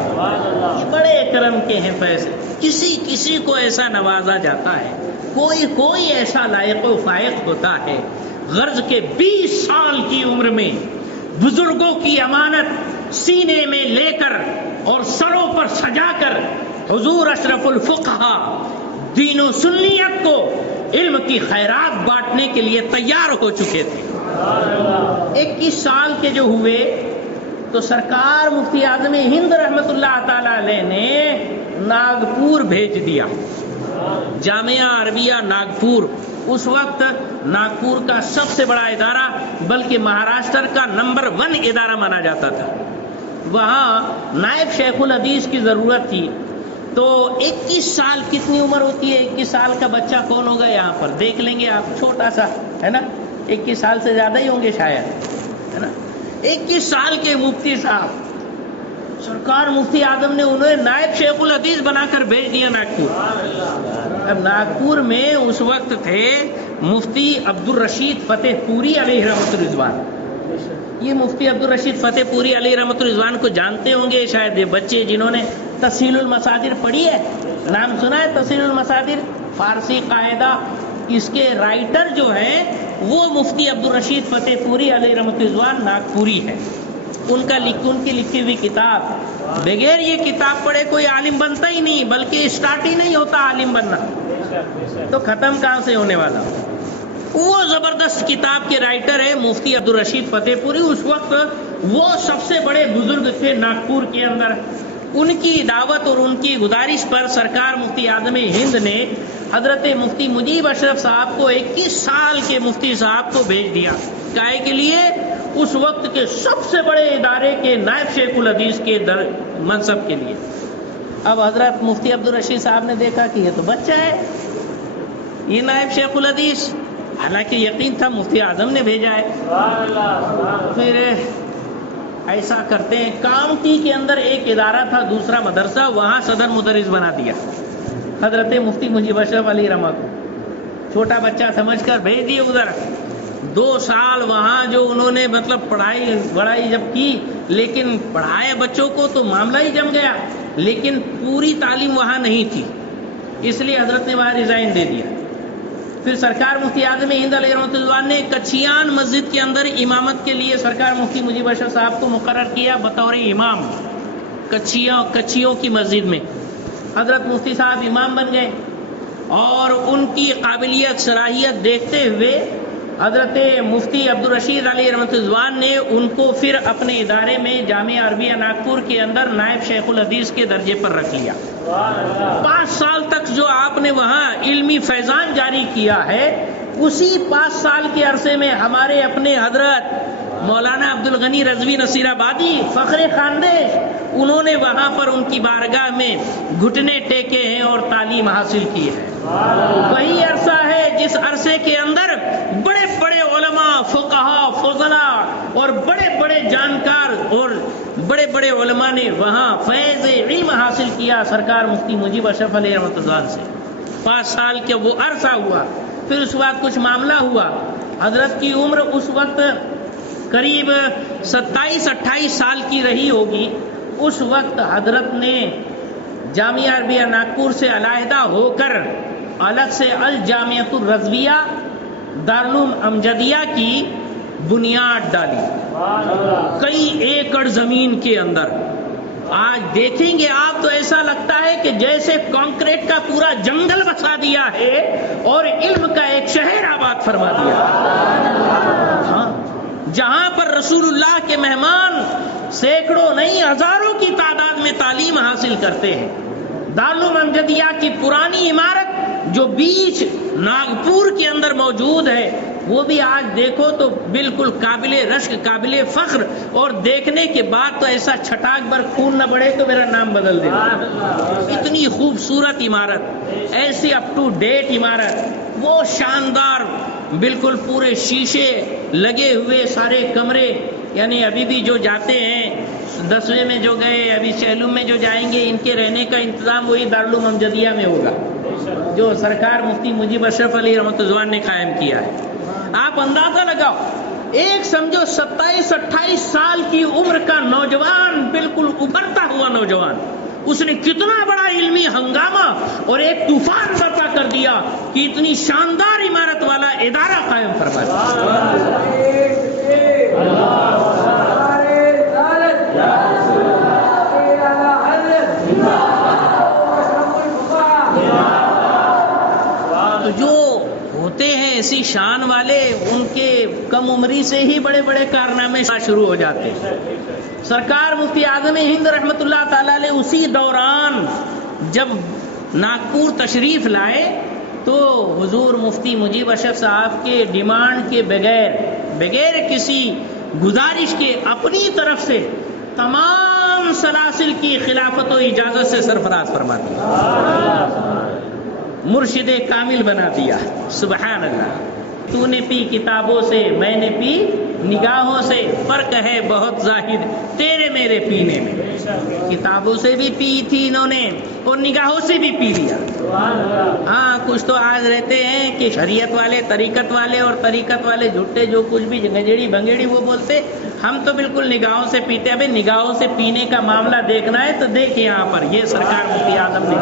یہ بڑے کرم کے ہیں فیصلے۔ کسی کو ایسا نوازا جاتا ہے، کوئی ایسا لائق و فائق ہوتا ہے، غرض کے 20 سال کی عمر میں بزرگوں کی امانت سینے میں لے کر اور سروں پر سجا کر حضور اشرف الفقہا دین و سنیت کو علم کی خیرات بانٹنے کے لیے تیار ہو چکے تھے۔ 21 سال کے جو ہوئے تو سرکار مفتی اعظم ہند رحمۃ اللہ تعالی علیہ نے ناگپور بھیج دیا، جامعہ عربیہ ناگپور، اس وقت ناگپور کا سب سے بڑا ادارہ بلکہ مہاراشٹر کا نمبر 1 ادارہ مانا جاتا تھا۔ وہاں نائب شیخ الحدیث کی ضرورت تھی۔ تو 21 سال کتنی عمر ہوتی ہے؟ 21 سال کا بچہ کون ہوگا یہاں پر؟ دیکھ لیں گے آپ، چھوٹا سا ہے نا، 21 سال سے زیادہ ہی ہوں گے شاید، ہے نا۔ 21 سال کے مفتی صاحب سرکار مفتی اعظم نے انہیں نائب شیخ الحدیث بنا کر بھیج دیا ناگپور۔ اب ناگپور میں اس وقت تھے مفتی عبد الرشید فتح پوری علیہ رحمۃ رضوان۔ یہ مفتی عبد الرشید فتح پوری علیہ رحمۃ رضوان کو جانتے ہوں گے شاید یہ بچے جنہوں نے تسہیل المصادر پڑھی ہے، نام سنا ہے تسہیل المصادر؟ فارسی قاعدہ، اس کے رائٹر جو ہیں وہ مفتی عبد الرشید فتح پوری علیہ رحمۃ رضوان ناگپوری ہے۔ ان کی لکھی ہوئی کتاب، بغیر یہ کتاب پڑھے کوئی عالم بنتا ہی نہیں، بلکہ اسٹارٹ ہی نہیں ہوتا عالم بننا، تو ختم کہاں سے ہونے والا؟ وہ زبردست کتاب کے رائٹر ہے مفتی عبد الرشید فتح پوری۔ اس وقت وہ سب سے بڑے بزرگ تھے ناگپور کے اندر۔ ان کی دعوت اور ان کی گزارش پر سرکار مفتی اعظم ہند نے حضرت مفتی مجیب اشرف صاحب کو 21 سال کے مفتی صاحب کو بھیج دیا، کائے کے لیے؟ اس وقت کے سب سے بڑے ادارے کے نائب شیخ الحدیث کے منصب کے لیے۔ اب حضرت مفتی عبد الرشید صاحب نے دیکھا کہ یہ تو بچہ ہے، یہ نائب شیخ الحدیث، حالانکہ یقین تھا مفتی اعظم نے بھیجا ہے۔ پھر ایسا کرتے ہیں، کامٹی کے اندر ایک ادارہ تھا دوسرا مدرسہ، وہاں صدر مدرس بنا دیا حضرت مفتی مجیب اشرف علی رحمۃ کو، چھوٹا بچہ سمجھ کر بھیج دیے ادھر۔ 2 سال وہاں جو انہوں نے پڑھائی جب کی، لیکن پڑھائے بچوں کو تو معاملہ ہی جم گیا، لیکن پوری تعلیم وہاں نہیں تھی، اس لیے حضرت نے وہاں ریزائن دے دیا۔ پھر سرکار مفتی اعظم ہند علیہ رحمۃ اللہ نے کچیان مسجد کے اندر امامت کے لیے سرکار مفتی مجیب اشرف صاحب کو مقرر کیا بطور امام، کچیوں کی مسجد میں حضرت مفتی صاحب امام بن گئے، اور ان کی قابلیت صلاحیت دیکھتے ہوئے حضرت مفتی عبد الرشید علیہ رحمۃ اللہ نے ان کو پھر اپنے ادارے میں جامعہ عربیہ ناگپور کے اندر نائب شیخ الحدیث کے درجے پر رکھ لیا۔ 5 سال تک جو آپ نے وہاں علمی فیضان جاری کیا ہے، اسی 5 سال کے عرصے میں ہمارے اپنے حضرت مولانا عبد الغنی رضوی نصیر آبادی فخر خاندیش، انہوں نے وہاں پر ان کی بارگاہ میں گھٹنے ٹیکے ہیں اور تعلیم حاصل کی ہے۔ وہی عرصہ ہے جس عرصے کے اندر بڑے بڑے علماء، فقہا، فضلاء اور بڑے بڑے جانکار اور بڑے بڑے علماء نے وہاں فیض علم حاصل کیا سرکار مفتی مجیب اشرف علیہ رحمۃ اللہ سے۔ 5 سال کا وہ عرصہ ہوا، پھر اس بعد کچھ معاملہ ہوا، حضرت کی عمر اس وقت قریب 27-28 سال کی رہی ہوگی۔ اس وقت حضرت نے جامعہ عربیہ ناگپور سے علیحدہ ہو کر الگ سے الجامعۃ الرضویہ دارالعلوم امجدیہ کی بنیاد ڈالی، کئی ایکڑ زمین کے اندر۔ آج دیکھیں گے آپ تو ایسا لگتا ہے کہ جیسے کنکریٹ کا پورا جنگل بسا دیا ہے اور علم کا ایک شہر آباد فرما دیا۔ ہاں، جہاں پر رسول اللہ کے مہمان سینکڑوں نہیں ہزاروں کی تعداد میں تعلیم حاصل کرتے ہیں۔ دارالعلوم امجدیہ کی پرانی عمارت جو بیچ ناگپور کے اندر موجود ہے، وہ بھی آج دیکھو تو بالکل قابل رشک، قابل فخر، اور دیکھنے کے بعد تو ایسا چھٹاک بھر خون نہ بڑھے تو میرا نام بدل دے۔ اتنی خوبصورت عمارت، ایسی اپ ٹو ڈیٹ عمارت، وہ شاندار بالکل پورے شیشے لگے ہوئے سارے کمرے، یعنی ابھی بھی جو جاتے ہیں 10ویں میں جو گئے، ابھی چہلم میں جو جائیں گے، ان کے رہنے کا انتظام وہی دارالعلوم امجدیہ میں ہوگا جو سرکار مفتی مجیب اشرف علی رحمۃ اللہ نے قائم کیا ہے۔ آپ اندازہ لگاؤ، ایک سمجھو 27-28 سال کی عمر کا نوجوان، بالکل ابھرتا ہوا نوجوان، اس نے کتنا بڑا علمی ہنگامہ اور ایک طوفان برپا کر دیا کہ اتنی شاندار عمارت والا ادارہ قائم فرما دیا۔ تو جو ہوتے ہیں ایسی شان والے، ان کے کم عمری سے ہی بڑے بڑے کارنامے شروع ہو جاتے ہیں۔ سرکار مفتی اعظم ہند رحمۃ اللہ تعالی علیہ اسی دوران جب ناگپور تشریف لائے تو حضور مفتی مجیب اشرف صاحب کے ڈیمانڈ کے بغیر کسی گزارش کے اپنی طرف سے تمام سلاسل کی خلافت و اجازت سے سرفراز فرما دیا، مرشد کامل بنا دیا۔ سبحان اللہ۔ تو نے پی کتابوں سے، میں نے پی نگاہوں سے، فرق ہے بہت ظاہر تیرے میرے پینے میں۔ کتابوں سے بھی پی تھی انہوں نے اور نگاہوں سے بھی پی لیا۔ ہاں، کچھ تو آج رہتے ہیں کہ شریعت والے، طریقت والے، اور طریقت والے جھوٹے جو کچھ بھی گنجڑی بنگڑی وہ بولتے، ہم تو بالکل نگاہوں سے پیتے۔ ابھی نگاہوں سے پینے کا معاملہ دیکھنا ہے تو دیکھ یہاں پر یہ سرکار مفتی اعظم نے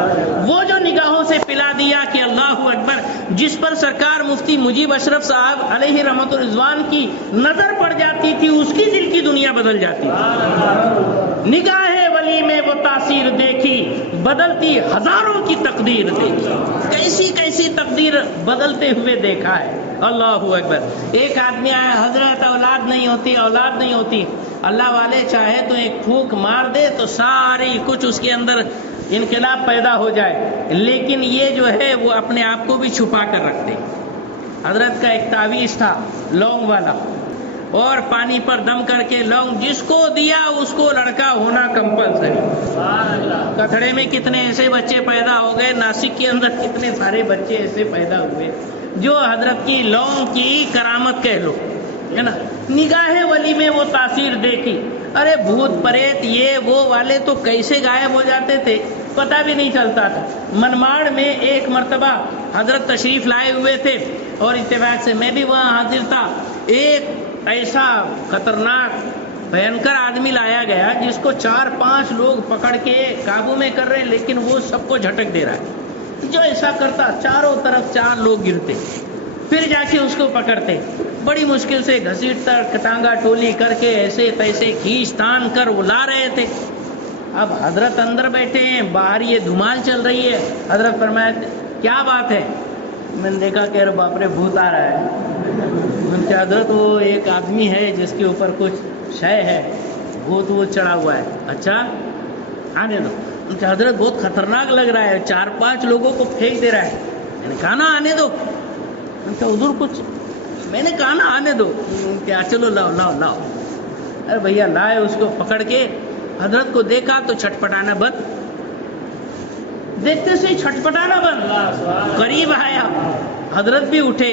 وہ جو نگاہوں سے پلا دیا کہ اللہ اکبر، جس پر سرکار مفتی مجیب اشرف صاحب علیہ رحمت الرضوان کی نظر پڑ جاتی تھی، اس کی دل کی دنیا بدل جاتی تھی۔ نگاہ ولی میں وہ تاثیر دیکھی، بدلتی ہزاروں کی تقدیر دیکھی، کیسی کیسی تقدیر بدلتے ہوئے دیکھا ہے۔ اللہ اکبر۔ ایک آدمی آیا، حضرت اولاد نہیں ہوتی، اللہ والے چاہے تو ایک پھونک مار دے تو ساری کچھ اس کے اندر انقلاب پیدا ہو جائے، لیکن یہ جو ہے وہ اپنے آپ کو بھی چھپا کر رکھتے۔ حضرت کا ایک تعویذ تھا لونگ والا، اور پانی پر دم کر کے لونگ جس کو دیا اس کو لڑکا ہونا کمپلسری۔ کتھڑے میں کتنے ایسے بچے پیدا ہو گئے، ناسک کے اندر کتنے سارے بچے ایسے پیدا ہوئے جو حضرت کی لونگ کی کرامت کہہ لو، ہے نا۔ نگاہ ولی میں وہ تاثیر دیکھی۔ ارے بھوت پریت یہ وہ والے تو کیسے غائب ہو جاتے تھے، پتہ بھی نہیں چلتا تھا۔ منماڑ میں ایک مرتبہ حضرت تشریف لائے ہوئے تھے اور اتفاق سے میں بھی وہاں حاضر تھا۔ ایک ایسا خطرناک بھینکر آدمی لایا گیا جس کو 4-5 لوگ پکڑ کے قابو میں کر رہے ہیں، لیکن وہ سب کو جھٹک دے رہا ہے۔ جو ایسا کرتا چاروں طرف 4 لوگ گرتے، پھر جا کے اس کو پکڑتے، بڑی مشکل سے گھسیٹتا ٹانگا ٹولی کر کے ایسے تیسے کھینچ تان کر وہ لا رہے تھے۔ اب حضرت اندر بیٹھے ہیں، باہر یہ دھمال چل رہی ہے۔ حضرت فرمایا کیا بات ہے؟ میں نے دیکھا کہ باپ رے بھوت آ رہا ہے۔ ان کے حضرت وہ ایک آدمی ہے جس کے اوپر کچھ شے ہے، بھوت وہ چڑھا ہوا ہے۔ اچھا آنے دو۔ ان کے حضرت بہت خطرناک لگ رہا ہے، 4-5 لوگوں کو پھینک دے رہا ہے۔ میں نے کہا نا آنے دو۔ ان کا حضور کچھ، میں نے کہا نا آنے دو۔ کیا چلو لاؤ۔ ارے بھیا لائے، اس کو پکڑ کے حضرت کو دیکھا تو چھٹپٹانا بند، دیکھتے سے چھٹپٹانا بند۔ قریب آیا، حضرت بھی اٹھے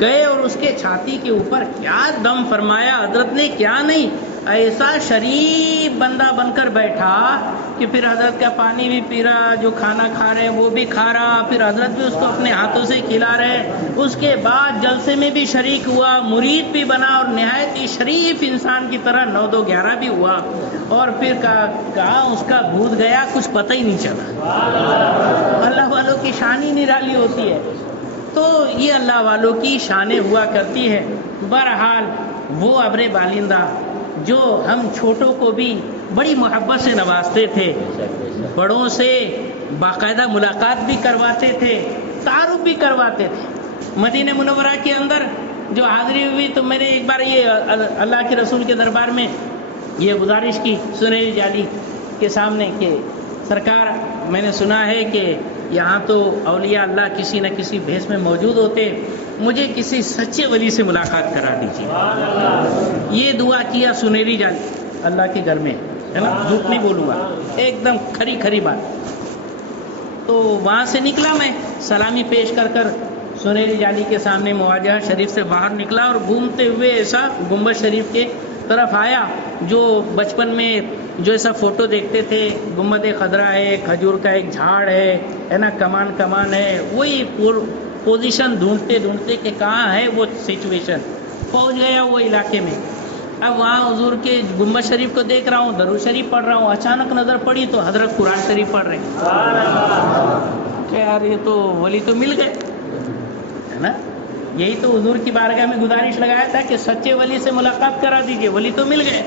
گئے اور اس کے چھاتی کے اوپر کیا دم فرمایا حضرت نے، کیا نہیں، ایسا شریف بندہ بن کر بیٹھا کہ پھر حضرت کا پانی بھی پی رہا، جو کھانا کھا رہے ہیں وہ بھی کھا رہا، پھر حضرت بھی اس کو اپنے ہاتھوں سے کھلا رہے، اس کے بعد جلسے میں بھی شریک ہوا، مرید بھی بنا اور نہایت ہی شریف انسان کی طرح 9-2-11 بھی ہوا، اور پھر کہا اس کا بھوت گیا، کچھ پتہ ہی نہیں چلا۔ اللہ والوں کی شان ہی نرالی ہوتی ہے۔ تو یہ اللہ والوں کی شانیں ہوا کرتی ہے۔ بہرحال وہ ابر بالندہ جو ہم چھوٹوں کو بھی بڑی محبت سے نوازتے تھے، بڑوں سے باقاعدہ ملاقات بھی کرواتے تھے، تعارف بھی کرواتے تھے۔ مدینہ منورہ کے اندر جو حاضری ہوئی تو میں نے ایک بار یہ اللہ کے رسول کے دربار میں یہ گزارش کی سنہری جالی کے سامنے کہ سرکار، میں نے سنا ہے کہ یہاں تو اولیاء اللہ کسی نہ کسی بھیس میں موجود ہوتے، مجھے کسی سچے ولی سے ملاقات کرا دیجیے۔ یہ دعا کیا سنہری جالی اللہ کے گھر میں، ہے نا، جھوٹ نہیں بولوں گا، ایک دم کھری کھری بات۔ تو وہاں سے نکلا، میں سلامی پیش کر کر سنہری جالی کے سامنے مواجہ شریف سے باہر نکلا اور گھومتے ہوئے ایسا گنبد شریف کے طرف آیا جو بچپن میں جو ایسا فوٹو دیکھتے تھے، گنبد خضرا ہے، کھجور کا ایک جھاڑ ہے نا، کمان ہے، وہی پوزیشن ڈھونڈتے ڈھونڈتے کہ کہاں ہے وہ سچویشن، پہنچ گیا وہ علاقے میں۔ اب وہاں حضور کے گنبد شریف کو دیکھ رہا ہوں، درود شریف پڑھ رہا ہوں، اچانک نظر پڑی تو حضرت قرآن شریف پڑھ رہے ہیں۔ کہ یار یہ تو ولی تو مل گئے، ہے نا۔ یہی تو حضور کی بارگاہ میں گزارش لگایا تھا کہ سچے ولی سے ملاقات کرا دیجئے، ولی تو مل گئے۔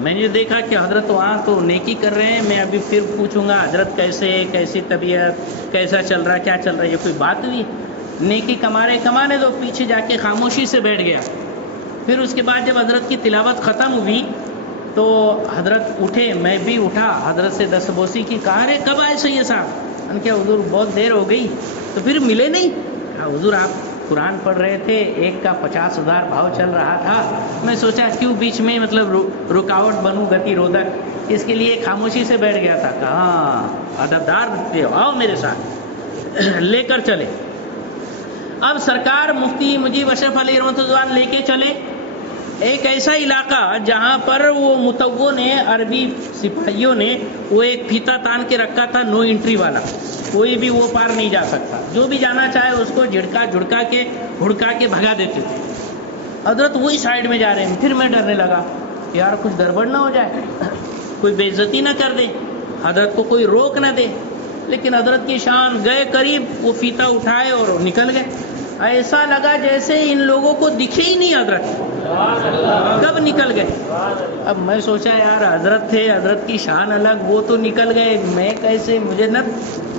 میں نے دیکھا کہ حضرت وہاں تو نیکی کر رہے ہیں، میں ابھی پھر پوچھوں گا حضرت کیسی طبیعت، کیسا چل رہا ہے، کیا چل رہا ہے، یہ کوئی بات ہوئی؟ نیکی کمانے تو پیچھے جا کے خاموشی سے بیٹھ گیا۔ پھر اس کے بعد جب حضرت کی تلاوت ختم ہوئی تو حضرت اٹھے، میں بھی اٹھا، حضرت سے دستبوسی کی، کہا رے کب آئے سید صاحب؟ ان کے حضور بہت دیر ہو گئی، تو پھر ملے نہیں؟ کہا حضور آپ قرآن پڑھ رہے تھے، ایک کا 50,000 بھاؤ چل رہا تھا، میں سوچا کیوں بیچ میں مطلب رکاوٹ بنوں، گتی رودک، اس کے لیے خاموشی سے بیٹھ گیا تھا۔ کہا ادبدار تھے، آؤ میرے ساتھ، لے کر چلے۔ اب سرکار مفتی مجیب اشرف علیہ رحمۃ اللہ لے کے چلے ایک ایسا علاقہ جہاں پر وہ متوع نے، عربی سپاہیوں نے وہ ایک پھیتا تان کے رکھا تھا، نو انٹری والا، کوئی بھی وہ پار نہیں جا سکتا، جو بھی جانا چاہے اس کو جھڑکا کے ہڑکا کے بھگا دیتے تھے۔ حضرت وہی سائڈ میں جا رہے ہیں، پھر میں ڈرنے لگا یار کچھ گڑبڑ نہ ہو جائے، کوئی بے عزتی نہ کر دے، حضرت کو کوئی روک نہ دے۔ لیکن حضرت کی شان، گئے قریب، وہ فیتا اٹھائے اور نکل گئے۔ ایسا لگا جیسے ان لوگوں کو دکھے ہی نہیں حضرت، کب نکل گئے۔ اب میں سوچا یار حضرت تھے، حضرت کی شان الگ، وہ تو نکل گئے، میں کیسے، مجھے نہ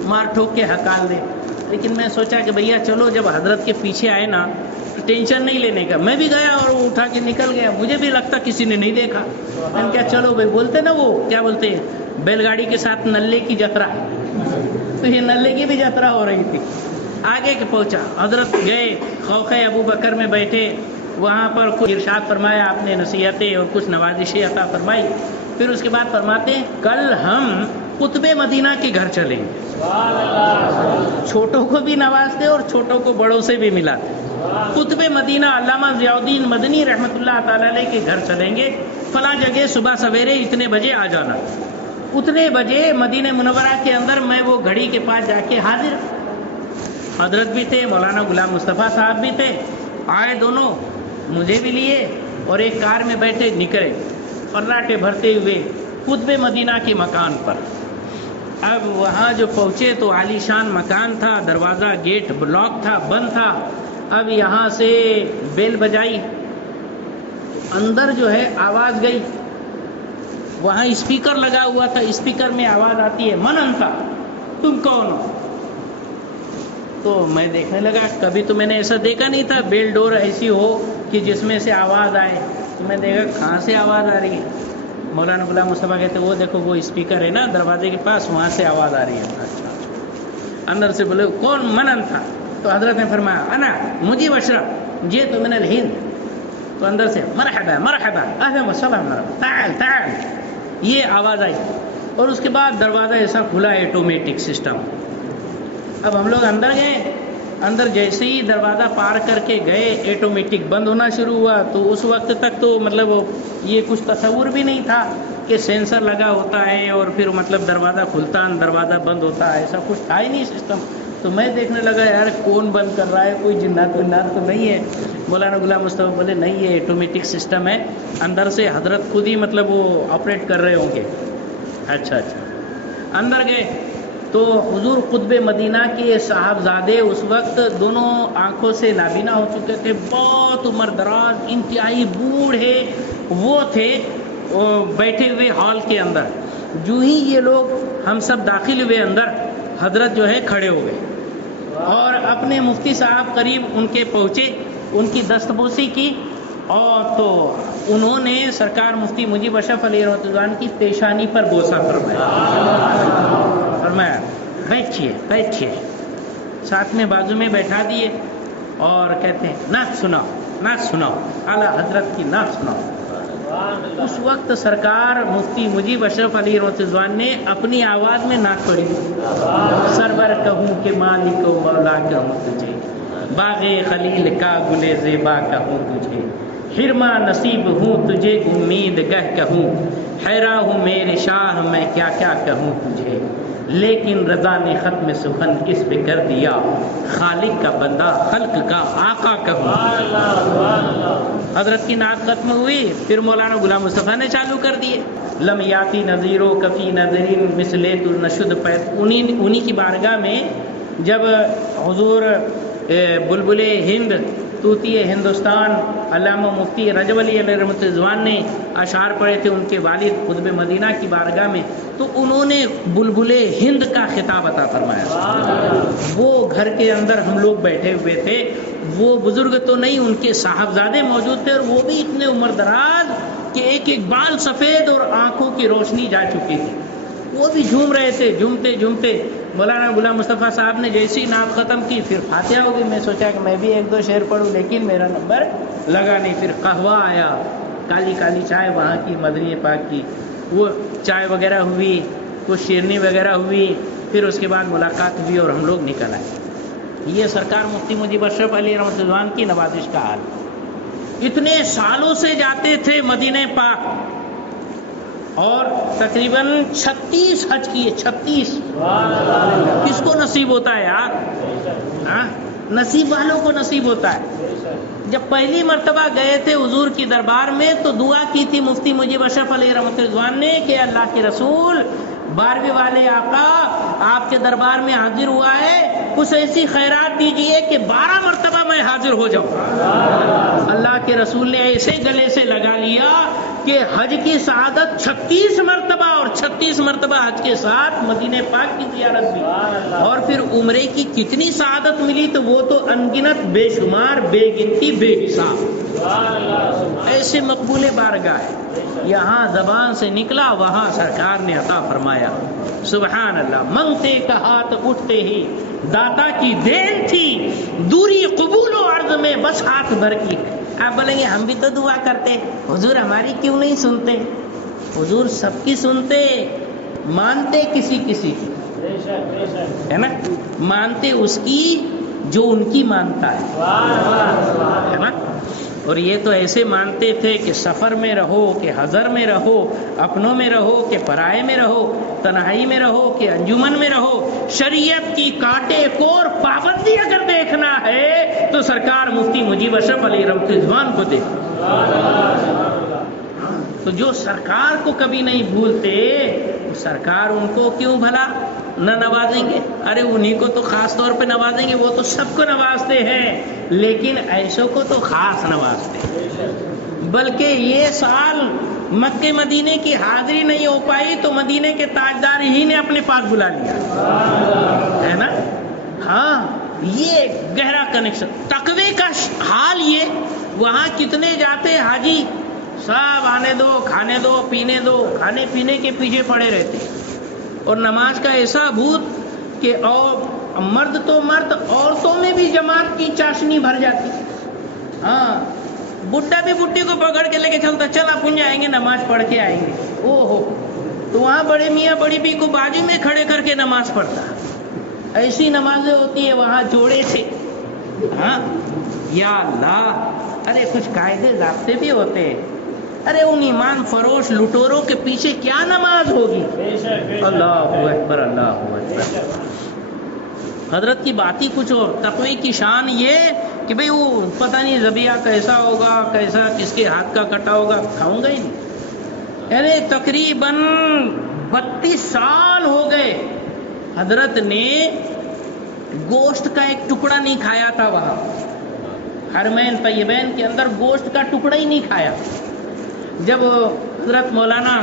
مار ٹھوک کے ہکال دے۔ لیکن میں سوچا کہ بھیا چلو، جب حضرت کے پیچھے آئے نا تو ٹینشن نہیں لینے کا۔ میں بھی گیا اور وہ اٹھا کے نکل گیا، مجھے بھی لگتا کسی نے نہیں دیکھا۔ میں نے کہا چلو بھائی، بولتے نا وہ کیا بولتے ہیں، بیل گاڑی کے ساتھ نلے کی جترا، تو یہ نلے کی بھی جترا ہو رہی تھی۔ آگے کے پہنچا، حضرت گئے خوخ ابو بکر میں بیٹھے، وہاں پر کچھ ارشاد فرمایا آپ نے، نصیحتیں اور کچھ نوازشیں عطا فرمائی۔ پھر اس کے بعد فرماتے ہیں کل ہم قطب مدینہ کے گھر چلیں گے، چھوٹوں کو بھی نوازتے اور چھوٹوں کو بڑوں سے بھی ملاتے۔ قطب مدینہ علامہ ضیاء الدین مدنی رحمۃ اللہ تعالی علیہ کے گھر چلیں گے، فلاں جگہ صبح سویرے اتنے بجے آ جانا۔ اتنے بجے مدینہ منورہ کے اندر میں وہ گھڑی کے پاس جا کے حاضر، حضرت بھی تھے، مولانا غلام مصطفیٰ صاحب بھی تھے، آئے دونوں، مجھے بھی لیے اور ایک کار میں بیٹھے نکلے فراٹے بھرتے ہوئے قطب مدینہ کے مکان پر۔ اب وہاں جو پہنچے تو عالی شان مکان تھا، دروازہ گیٹ بلاک تھا، بند تھا۔ اب یہاں سے بیل بجائی، اندر جو ہے آواز گئی، وہاں اسپیکر لگا ہوا تھا، اسپیکر میں آواز آتی ہے، من انت، تم کون ہو؟ تو میں دیکھنے لگا، کبھی تو میں نے ایسا دیکھا نہیں تھا، بیل ڈور ایسی ہو کہ جس میں سے آواز آئے۔ تو میں دیکھا کہاں سے آواز آ رہی ہے۔ مولانا غلام مصطفیٰ کہتے وہ دیکھو وہ اسپیکر ہے نا دروازے کے پاس، وہاں سے آواز آ رہی ہے۔ اندر سے بولے کون؟ منن تھا۔ تو حضرت نے فرمایا انا مجیب اشرف جئت من الہند۔ تو اندر سے مرحبا مرحبا اہلا وسہلا تعال تعال، یہ آواز آئی۔ اور اس کے بعد دروازہ ایسا کھلا، آٹومیٹک سسٹم۔ اب ہم لوگ اندر گئے اندر جیسے ہی دروازہ پار کر کے گئے ایٹومیٹک بند ہونا شروع ہوا. تو اس وقت تک تو مطلب یہ کچھ تصور بھی نہیں تھا کہ سینسر لگا ہوتا ہے اور پھر مطلب دروازہ کھلتا دروازہ بند ہوتا ہے, ایسا کچھ تھا ہی نہیں سسٹم. تو میں دیکھنے لگا یار کون بند کر رہا ہے, کوئی جنات ونات تو نہیں ہے. مولانا غلام مصطفیٰ بولے نہیں یہ ایٹومیٹک سسٹم ہے, اندر سے حضرت خود ہی مطلب وہ آپریٹ کر رہے ہوں گے. اچھا اندر گئے تو حضور قطب مدینہ کے صاحبزادے اس وقت دونوں آنکھوں سے نابینا ہو چکے تھے, بہت عمر دراز انتہائی بوڑھے وہ تھے بیٹھے ہوئے ہال کے اندر. جو ہی یہ لوگ ہم سب داخل ہوئے اندر, حضرت جو ہے کھڑے ہوئے اور اپنے مفتی صاحب قریب ان کے پہنچے, ان کی دستبوسی کی, اور تو انہوں نے سرکار مفتی مجیب اشرف علیہ رحمۃ اللہ کی پیشانی پر بوسہ فرمایا بیٹھیے. ساتھ میں بازو میں بیٹھا دیے اور کہتے ہیں نعت سناؤ اعلیٰ حضرت کی نعت سناؤ. اس وقت سرکار مفتی مجیب اشرف علی رحمۃ اللہ نے اپنی آواز میں نعت پڑھی. سرور کہوں کہ مالک و مولا کہوں تجھے, باغ خلیل کا گل زیبا کہوں تجھے, حرما نصیب ہوں تجھے امید گہ کہوں, حیرا ہوں میرے شاہ میں کیا کیا کہوں تجھے, لیکن رضا نے ختم سخن کس پہ کر دیا, خالق کا بندہ خلق کا آقا کہوں. حضرت کی نعت ختم ہوئی, پھر مولانا غلام مصطفیٰ نے چالو کر دیے. لم یاتی نذیرو کفی نظرین مثلے تو نشد پید. انہی کی بارگاہ میں جب حضور بلبل ہند طوطی ہندوستان علامہ مفتی رجب علی علیہ رحمۃ اللہ نے اشعار پڑھے تھے ان کے والد قطب مدینہ کی بارگاہ میں, تو انہوں نے بلبل ہند کا خطاب عطا فرمایا. وہ گھر کے اندر ہم لوگ بیٹھے ہوئے تھے, وہ بزرگ تو نہیں, ان کے صاحبزادے موجود تھے, اور وہ بھی اتنے عمر دراز کہ ایک بال سفید اور آنکھوں کی روشنی جا چکی تھی. وہ بھی جھوم رہے تھے, جھومتے. مولانا غلام مصطفیٰ صاحب نے جیسی نعت ختم کی پھر فاتحہ ہو گئی. میں سوچا کہ میں بھی 1-2 شعر پڑھوں, لیکن میرا نمبر لگا نہیں. پھر قہوہ آیا, کالی چائے وہاں کی مدنی پاک کی, وہ چائے وغیرہ ہوئی, کچھ شیرنی وغیرہ ہوئی, پھر اس کے بعد ملاقات ہوئی اور ہم لوگ نکل آئے. یہ سرکار مفتی مجیب اشرف علی رحمۃ اللہ کی نوازش کا حال. اتنے سالوں سے جاتے تھے مدینہ پاک, اور تقریباً 36 حج کیے. 36 کس کو نصیب ہوتا ہے یار؟ نصیب والوں کو نصیب ہوتا ہے. جب پہلی مرتبہ گئے تھے حضور کی دربار میں تو دعا کی تھی مفتی مجیب اشرف علیہ رحمۃ اللہ نے کہ اللہ کے رسول 12ویں والے آقا آپ کے دربار میں حاضر ہوا ہے, کچھ ایسی خیرات دیجئے کہ 12 مرتبہ میں حاضر ہو جاؤں. اللہ کے رسول نے ایسے گلے سے لگا لیا کہ حج کی سعادت 36 مرتبہ, اور 36 مرتبہ حج کے ساتھ مدینہ پاک کی زیارت بھی, اور پھر عمرے کی کتنی سعادت ملی تو وہ تو انگنت, بے شمار, بے گنتی, بے حساب. ایسے مقبول بارگاہ ہے. یہاں زبان سے نکلا وہاں سرکار نے عطا فرمایا. سبحان اللہ. منگتے کا ہاتھ اٹھتے ہی داتا کی دین تھی, دوری قبول و عرض میں بس ہاتھ بھر کی. آپ بولیں گے ہم بھی تو دعا کرتے, حضور ہماری کیوں نہیں سنتے؟ حضور سب کی سنتے, مانتے کسی کی ہے نا, مانتے اس کی جو ان کی مانتا ہے نا. اور یہ تو ایسے مانتے تھے کہ سفر میں رہو کہ حضر میں رہو, اپنوں میں رہو کہ پرائے میں رہو, تنہائی میں رہو کہ انجمن میں رہو, شریعت کی کاٹے کور پابندی اگر دیکھنا ہے تو سرکار مفتی مجیب اشرف علی رحمۃ اللہ کو دیکھو. تو جو سرکار کو کبھی نہیں بھولتے, سرکار ان کو کیوں بھلا نہ نوازیں گے؟ ارے انہی کو تو خاص طور پہ نوازیں گے, وہ تو سب کو نوازتے ہیں, لیکن ایسوں کو تو خاص نوازتے ہیں. بلکہ یہ سال مکہ مدینے کی حاضری نہیں ہو پائی تو مدینے کے تاجدار ہی نے اپنے پاس بلا لیا ہے نا. ہاں, یہ گہرا کنیکشن. تقوی کا حال یہ, وہاں کتنے جاتے حاجی, سب آنے دو, کھانے دو, پینے دو, کھانے پینے کے پیچھے پڑے رہتے, اور نماز کا ایسا بھوت کہ اور مرد تو مرد, عورتوں میں بھی جماعت کی چاشنی بھر جاتی. ہاں, بڈھا بھی بڈھی کو پکڑ کے لے کے چلتا, چل اپن جائیں گے نماز پڑھ کے آئیں گے. او ہو, تو وہاں بڑے میاں بڑی بھی کو بازو میں کھڑے کر کے نماز پڑھتا. ایسی نمازیں ہوتی ہے وہاں جوڑے سے, ہاں یا اللہ، ارے کچھ قاعدے ضابطے بھی ہوتے ہیں. ارے ان ایمان فروش لٹوروں کے پیچھے کیا نماز ہوگی؟ اللہ اکبر اللہ اکبر. حضرت کی بات ہی کچھ اور. تقوی کی شان یہ کہ بھئی وہ پتہ نہیں ذبیحہ کیسا ہوگا، کیسا کس کے ہاتھ کا کٹا ہوگا، کھاؤں گا ہی نہیں. ارے تقریباً 32 سال ہو گئے حضرت نے گوشت کا ایک ٹکڑا نہیں کھایا تھا. وہاں حرمین طیبین کے اندر گوشت کا ٹکڑا ہی نہیں کھایا. جب حضرت مولانا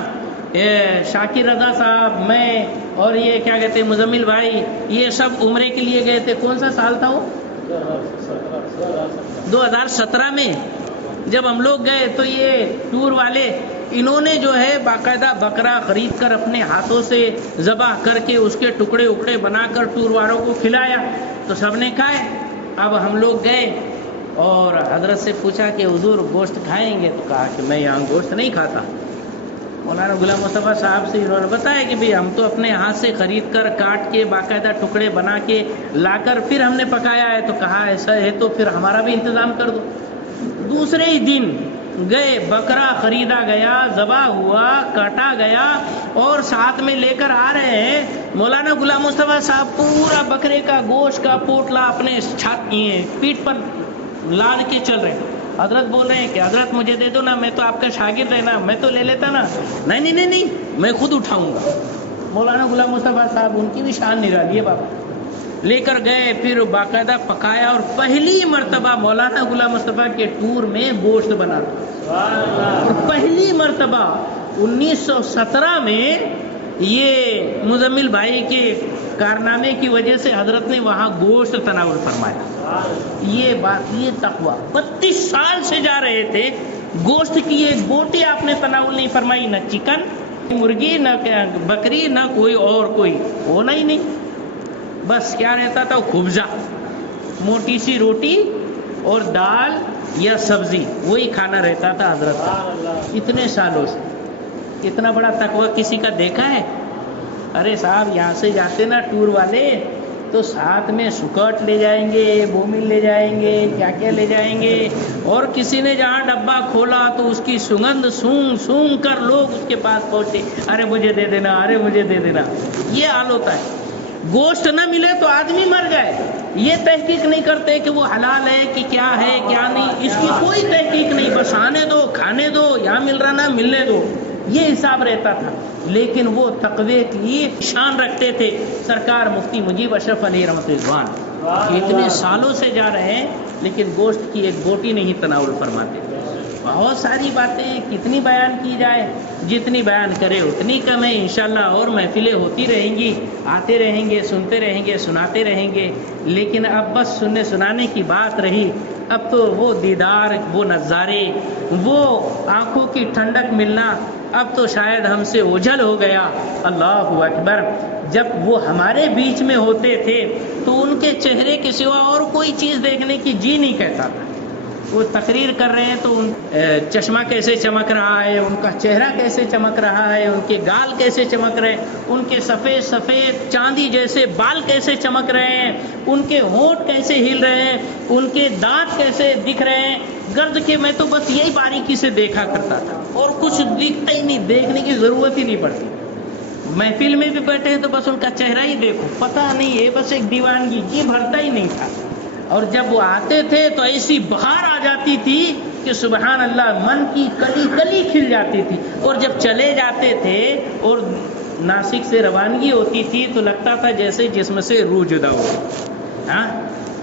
شاکر رضا صاحب، میں اور یہ کیا کہتے ہیں مزمل بھائی، یہ سب عمرے کے لیے گئے تھے. کون سا سال تھا وہ؟ 2017 میں جب ہم لوگ گئے تو یہ ٹور والے انہوں نے جو ہے باقاعدہ بکرا خرید کر اپنے ہاتھوں سے ذبح کر کے اس کے ٹکڑے اکڑے بنا کر ٹور والوں کو کھلایا تو سب نے کھائے. اب ہم لوگ گئے اور حضرت سے پوچھا کہ حضور گوشت کھائیں گے؟ تو کہا کہ میں یہاں گوشت نہیں کھاتا. مولانا غلام مصطفیٰ صاحب سے انہوں نے بتایا کہ بھئی ہم تو اپنے ہاتھ سے خرید کر کاٹ کے باقاعدہ ٹکڑے بنا کے لا کر پھر ہم نے پکایا ہے. تو کہا ایسا ہے تو پھر ہمارا بھی انتظام کر دو. دوسرے ہی دن گئے، بکرا خریدا گیا، ذبح ہوا، کاٹا گیا اور ساتھ میں لے کر آ رہے ہیں. مولانا غلام مصطفیٰ صاحب پورا بکرے کا گوشت کا پوٹلا اپنے پیٹھ پر لاد کے چل رہے ہیں. حضرت بول رہے ہیں کہ حضرت مجھے دے دو نا، میں تو آپ کا شاگرد ہے نا، میں تو لے لیتا نا. نہیں نہیں نہیں نہیں، میں خود اٹھاؤں گا. مولانا غلام مصطفیٰ صاحب، ان کی بھی شان نرالی ہے بابا. لے کر گئے، پھر باقاعدہ پکایا اور پہلی مرتبہ مولانا غلام مصطفیٰ کے ٹور میں گوشت بنا. اور پہلی مرتبہ 1917 میں یہ مزمل بھائی کے کارنامے کی وجہ سے حضرت نے وہاں گوشت تناول فرمایا. یہ بات، یہ تقویٰ 32 سال سے جا رہے تھے، گوشت کی ایک بوٹی آپ نے تناول نہیں فرمائی، نہ چکن، مرغی، نہ بکری، نہ کوئی اور کوئی ہونا ہی نہیں. بس کیا رہتا تھا؟ خبزہ، موٹی سی روٹی اور دال یا سبزی، وہی کھانا رہتا تھا حضرت کا اتنے سالوں سے. اتنا بڑا تقویٰ کسی کا دیکھا ہے؟ ارے صاحب یہاں سے جاتے نا ٹور والے تو ساتھ میں سکرٹ لے جائیں گے، بومل لے جائیں گے، کیا کیا لے جائیں گے. اور کسی نے جہاں ڈبہ کھولا تو اس کی سگندھ سونگ سونگ کر لوگ اس کے پاس پہنچے، ارے مجھے دے دینا، ارے مجھے دے دینا. یہ حال ہوتا ہے. گوشت نہ ملے تو آدمی مر جائے، یہ تحقیق نہیں کرتے کہ وہ حلال ہے کہ کیا ہے کیا نہیں، اس کی کوئی تحقیق نہیں. بس آنے دو، کھانے دو، یہاں مل رہا نہ ملنے دو، یہ حساب رہتا تھا. لیکن وہ تقوی کی شان رکھتے تھے. سرکار مفتی مجیب اشرف علیہ رحمۃ اللہ اتنے سالوں سے جا رہے ہیں لیکن گوشت کی ایک بوٹی نہیں تناول فرماتے. بہت ساری باتیں کتنی بیان کی جائے، جتنی بیان کرے اتنی کم ہے. انشاءاللہ اور محفلیں ہوتی رہیں گی، آتے رہیں گے، سنتے رہیں گے، سناتے رہیں گے. لیکن اب بس سننے سنانے کی بات رہی. اب تو وہ دیدار، وہ نظارے، وہ آنکھوں کی ٹھنڈک ملنا اب تو شاید ہم سے اوجھل ہو گیا. اللہ اکبر. جب وہ ہمارے بیچ میں ہوتے تھے تو ان کے چہرے کے سوا اور کوئی چیز دیکھنے کی جی نہیں کہتا تھا. وہ تقریر کر رہے ہیں تو چشمہ کیسے چمک رہا ہے، ان کا چہرہ کیسے چمک رہا ہے، ان کے گال کیسے چمک رہے ہیں، ان کے سفید سفید چاندی جیسے بال کیسے چمک رہے ہیں، ان کے ہونٹ کیسے ہل رہے ہیں، ان کے دانت کیسے دکھ رہے ہیں. گرد کے میں تو بس یہی باریکی سے دیکھا کرتا تھا اور کچھ دکھتا ہی نہیں، دیکھنے کی ضرورت ہی نہیں پڑتی. محفل میں بھی بیٹھے تو بس ان کا چہرہ ہی دیکھو، پتہ نہیں ہے، بس ایک دیوانگی، جی بھرتا ہی نہیں تھا. اور جب وہ آتے تھے تو ایسی بہار آ جاتی تھی کہ سبحان اللہ، من کی کلی کلی کھل جاتی تھی. اور جب چلے جاتے تھے اور ناسک سے روانگی ہوتی تھی تو لگتا تھا جیسے جسم سے روح جدا ہو.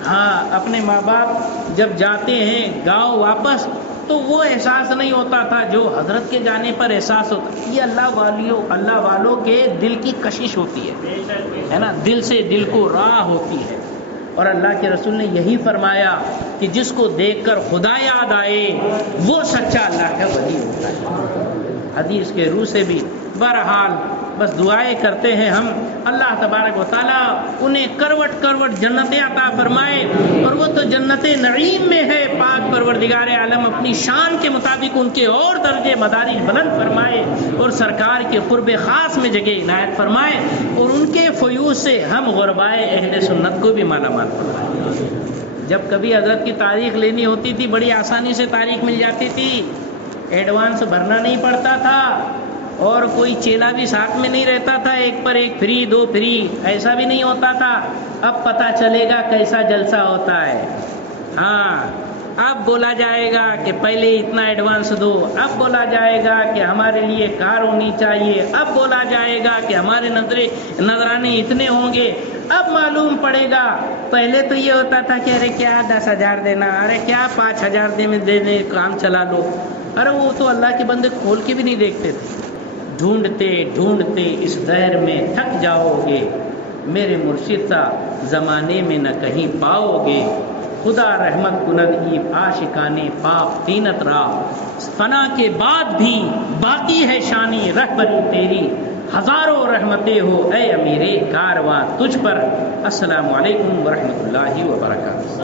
ہاں اپنے ماں باپ جب جاتے ہیں گاؤں واپس تو وہ احساس نہیں ہوتا تھا جو حضرت کے جانے پر احساس ہوتا. یہ اللہ والوں کے دل کی کشش ہوتی ہے نا، دل سے دل کو راہ ہوتی ہے. اور اللہ کے رسول نے یہی فرمایا کہ جس کو دیکھ کر خدا یاد آئے وہ سچا اللہ کا ولی ہوتا ہے. حدیث کے روح سے بھی. بہرحال بس دعائیں کرتے ہیں ہم، اللہ تبارک و تعالیٰ انہیں کروٹ کروٹ جنتیں عطا فرمائے. اور وہ تو جنت نعیم میں ہے. پاک پروردگار عالم اپنی شان کے مطابق ان کے اور درجے مدارج بلند فرمائے اور سرکار کے قرب خاص میں جگہ عنایت فرمائے اور ان کے فیوض سے ہم غربائے اہل سنت کو بھی مالا مال فرمائے. جب کبھی حضرت کی تاریخ لینی ہوتی تھی بڑی آسانی سے تاریخ مل جاتی تھی، ایڈوانس بھرنا نہیں پڑتا تھا، اور کوئی چیلا بھی ساتھ میں نہیں رہتا تھا، ایک پر ایک فری 2 فری ایسا بھی نہیں ہوتا تھا۔ اب پتہ چلے گا کیسا جلسہ ہوتا ہے۔ ہاں، اب بولا جائے گا کہ پہلے اتنا ایڈوانس دو، اب بولا جائے گا کہ ہمارے لیے کار ہونی چاہیے، اب بولا جائے گا کہ ہمارے نذرانے اتنے ہوں گے۔ اب معلوم پڑے گا، پہلے تو یہ ہوتا تھا کہ ارے کیا 10,000 دینا، ارے کیا 5,000 دینے کام چلا لو، ارے وہ تو اللہ کے بندے کھول کے بھی نہیں دیکھتے تھے۔ ڈھونڈتے ڈھونڈتے اس دہر میں تھک جاؤ گے، میرے مرشد سا زمانے میں نہ کہیں پاؤ گے۔ خدا رحمت کند ای عاشقانے پاک تینت را، فنا کے بعد بھی باقی ہے شانی رہبری تیری، ہزاروں رحمتیں ہو اے امیر کارواں تجھ پر۔ السلام علیکم ورحمۃ اللہ وبرکاتہ۔